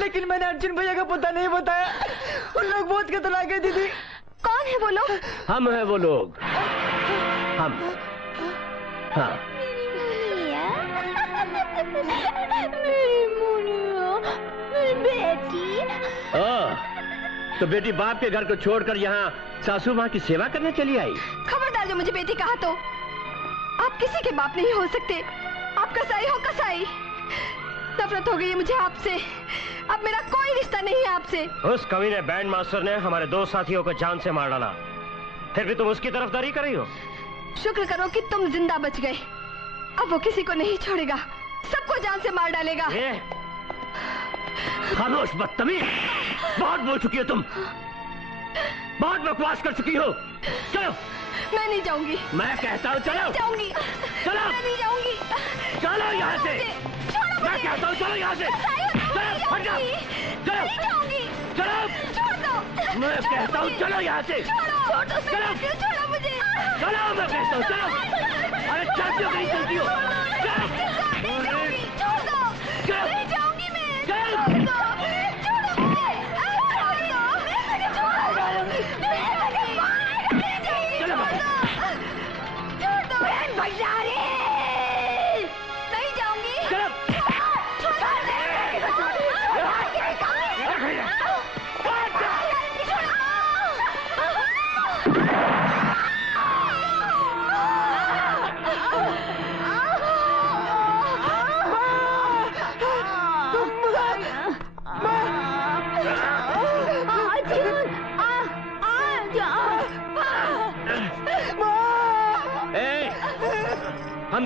लेकिन मैंने अर्जुन भैया का पता नहीं बताया। उन लोग बहुत खतरनाक है दीदी। कौन है वो लोग? हम हैं वो लोग। हम। हाँ। मेरी मुनिया, मेरी बेटी। तो बेटी बाप के घर को छोड़कर यहाँ सासू माँ की सेवा करने चली आई? खबरदार जो मुझे बेटी कहा तो। आप किसी के बाप नहीं हो सकते। आप कसाई हो, कसाई। नफरत हो गई है मुझे आपसे। अब मेरा कोई रिश्ता नहीं है आपसे। उस कमीने बैंड मास्टर ने हमारे 2 साथियों को जान से मार डाला, फिर भी तुम उसकी तरफदारी कर रही हो। शुक्र करो कि तुम जिंदा बच गए। अब वो किसी को नहीं छोड़ेगा, सबको जान से मार डालेगा। खामोश बदतमीज, बहुत बोल चुकी हो तुम, बहुत बकवास कर चुकी हो। चलो। मैं नहीं जाऊंगी। मैं कहता हूँ चलो। नहीं जाऊंगी। चलो। मैं नहीं जाऊंगी। चलो यहाँ से। मैं कहता हूँ चलो यहाँ से। चलो हट जाओ। चलो। नहीं जाऊंगी। चलो। छोड़ दो। मैं कहता हूँ चलो यहाँ से। छोड़ो। चलो। छोड़ो मुझे। चलो मैं कहता हूँ चलो। अरे चलती हो कहीं चलती हो। नहीं जाऊंगी। छोड़ दो। नहीं जाऊंगी मैं। चलो। छोड़ दो। छोड़ो मुझे। छोड़ दो। नहीं जाऊंगी। चलो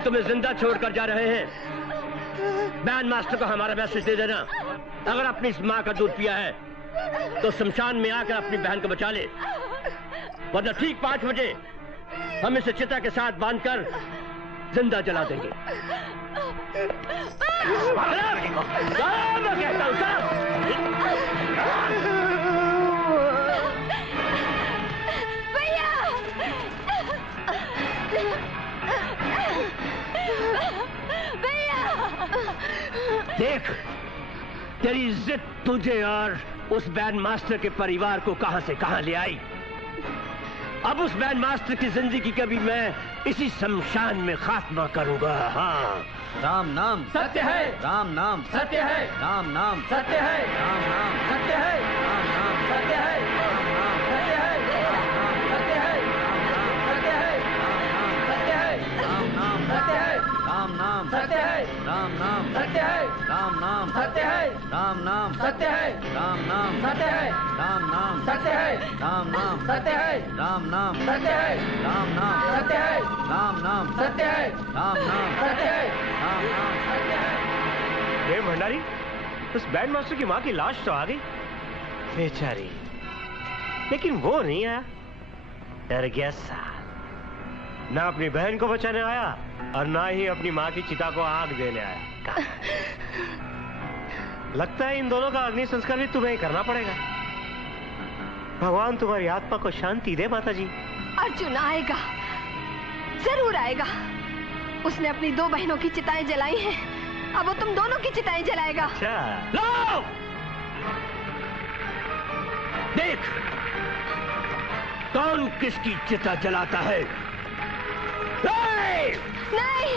तुम्हें जिंदा छोड़कर जा रहे हैं। बैंड मास्टर को हमारा मैसेज दे देना, अगर अपनी इस माँ का दूध पिया है तो शमशान में आकर अपनी बहन को बचा ले, वरना ठीक 5 बजे हम इसे चिता के साथ बांधकर जिंदा जला देंगे। मैं कहता हूँ देख, तेरी जिद तुझे और उस बैंड मास्टर के परिवार को कहां से कहां ले आई। अब उस बैंड मास्टर की जिंदगी का भी मैं इसी शमशान में खात्मा करूंगा। हाँ, राम नाम सत्य है, राम नाम सत्य है, राम नाम सत्य है, राम नाम सत्य है, राम नाम सत्य है, सत्य है, सत्य है, सत्य है, सत्य है, राम नाम सत्य है, राम नाम सत्य है, राम नाम सत्य है, राम नाम सत्य है, राम नाम सत्य है, राम नाम सत्य है, राम नाम सत्य है, राम नाम सत्य है, राम नाम सत्य है, राम नाम सत्य है, राम नाम सत्य है, राम नाम सत्य है, राम नाम सत्य है। प्रेम भंडारी, उस बैंड मास्टर की माँ की लाश तो आ गई बेचारी, लेकिन वो नहीं आया। डर गया साल, ना अपनी बहन को बचाने आया और ना ही अपनी माँ की चिता को आग देने आया। लगता है इन दोनों का अग्नि संस्कार भी तुम्हें ही करना पड़ेगा। भगवान तुम्हारी आत्मा को शांति दे माता जी। अर्जुन आएगा, जरूर आएगा। उसने अपनी 2 बहनों की चिताएं जलाई हैं, अब वो तुम दोनों की चिताएं जलाएगा। अच्छा, लो! देख, कौन किसकी चिता जलाता है। नहीं, नहीं।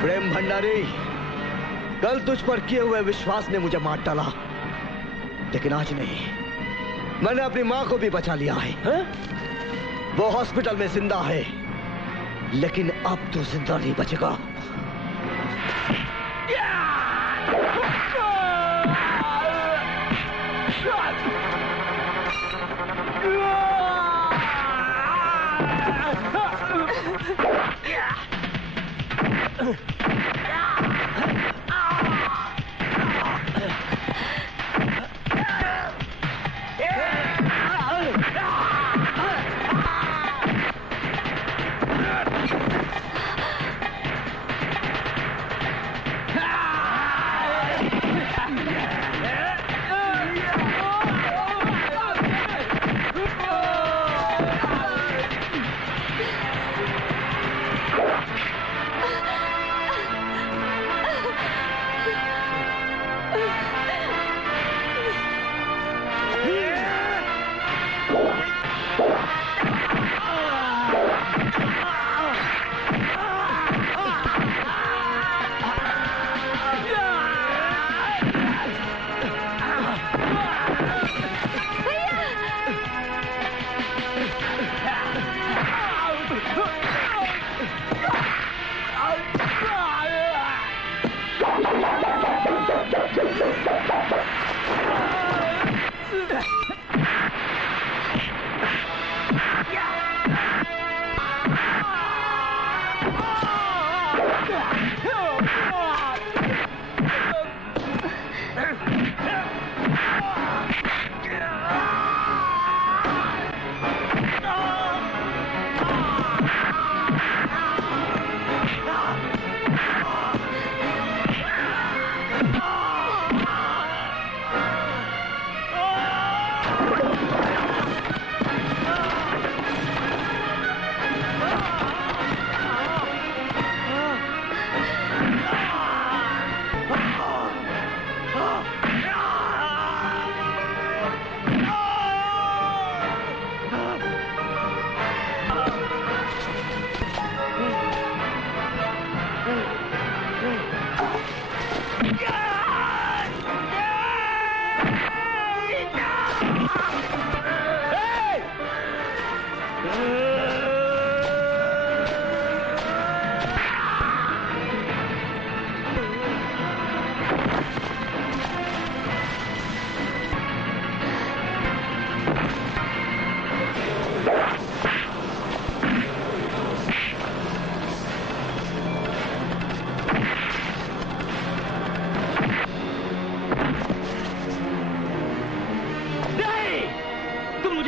प्रेम भंडारी, कल तुझ पर किए हुए विश्वास ने मुझे मार डाला, लेकिन आज नहीं। मैंने अपनी माँ को भी बचा लिया है। वो हॉस्पिटल में जिंदा है, लेकिन अब तो जिंदा नहीं बचेगा।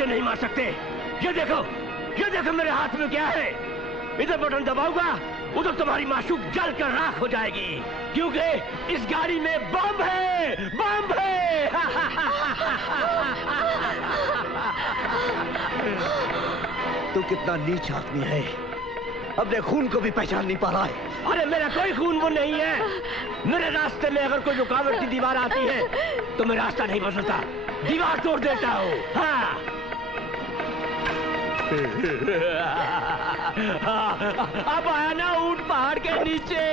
नहीं मार सकते। ये देखो मेरे हाथ में क्या है। इधर बटन दबाऊंगा उधर तुम्हारी माशूक जल कर राख हो जाएगी, क्योंकि इस गाड़ी में बम है, बम है। तू कितना नीच आदमी है, अपने खून को भी पहचान नहीं पा रहा है। अरे मेरा कोई खून वो नहीं है। मेरे रास्ते में अगर कोई रुकावट की दीवार आती है तो मैं रास्ता नहीं बदलता, दीवार तोड़ देता हूँ। हाँ। अब आया ना ऊंट पहाड़ के नीचे।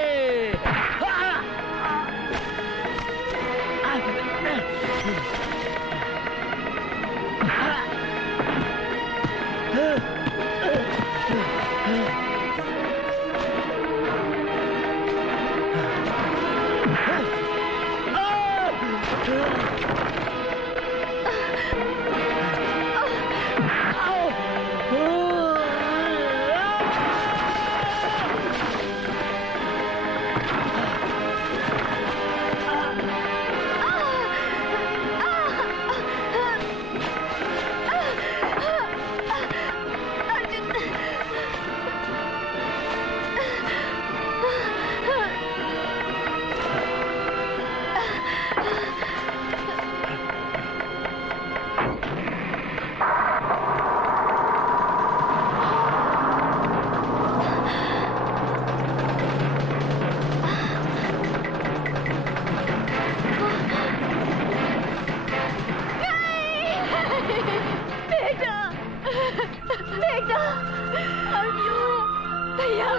भैया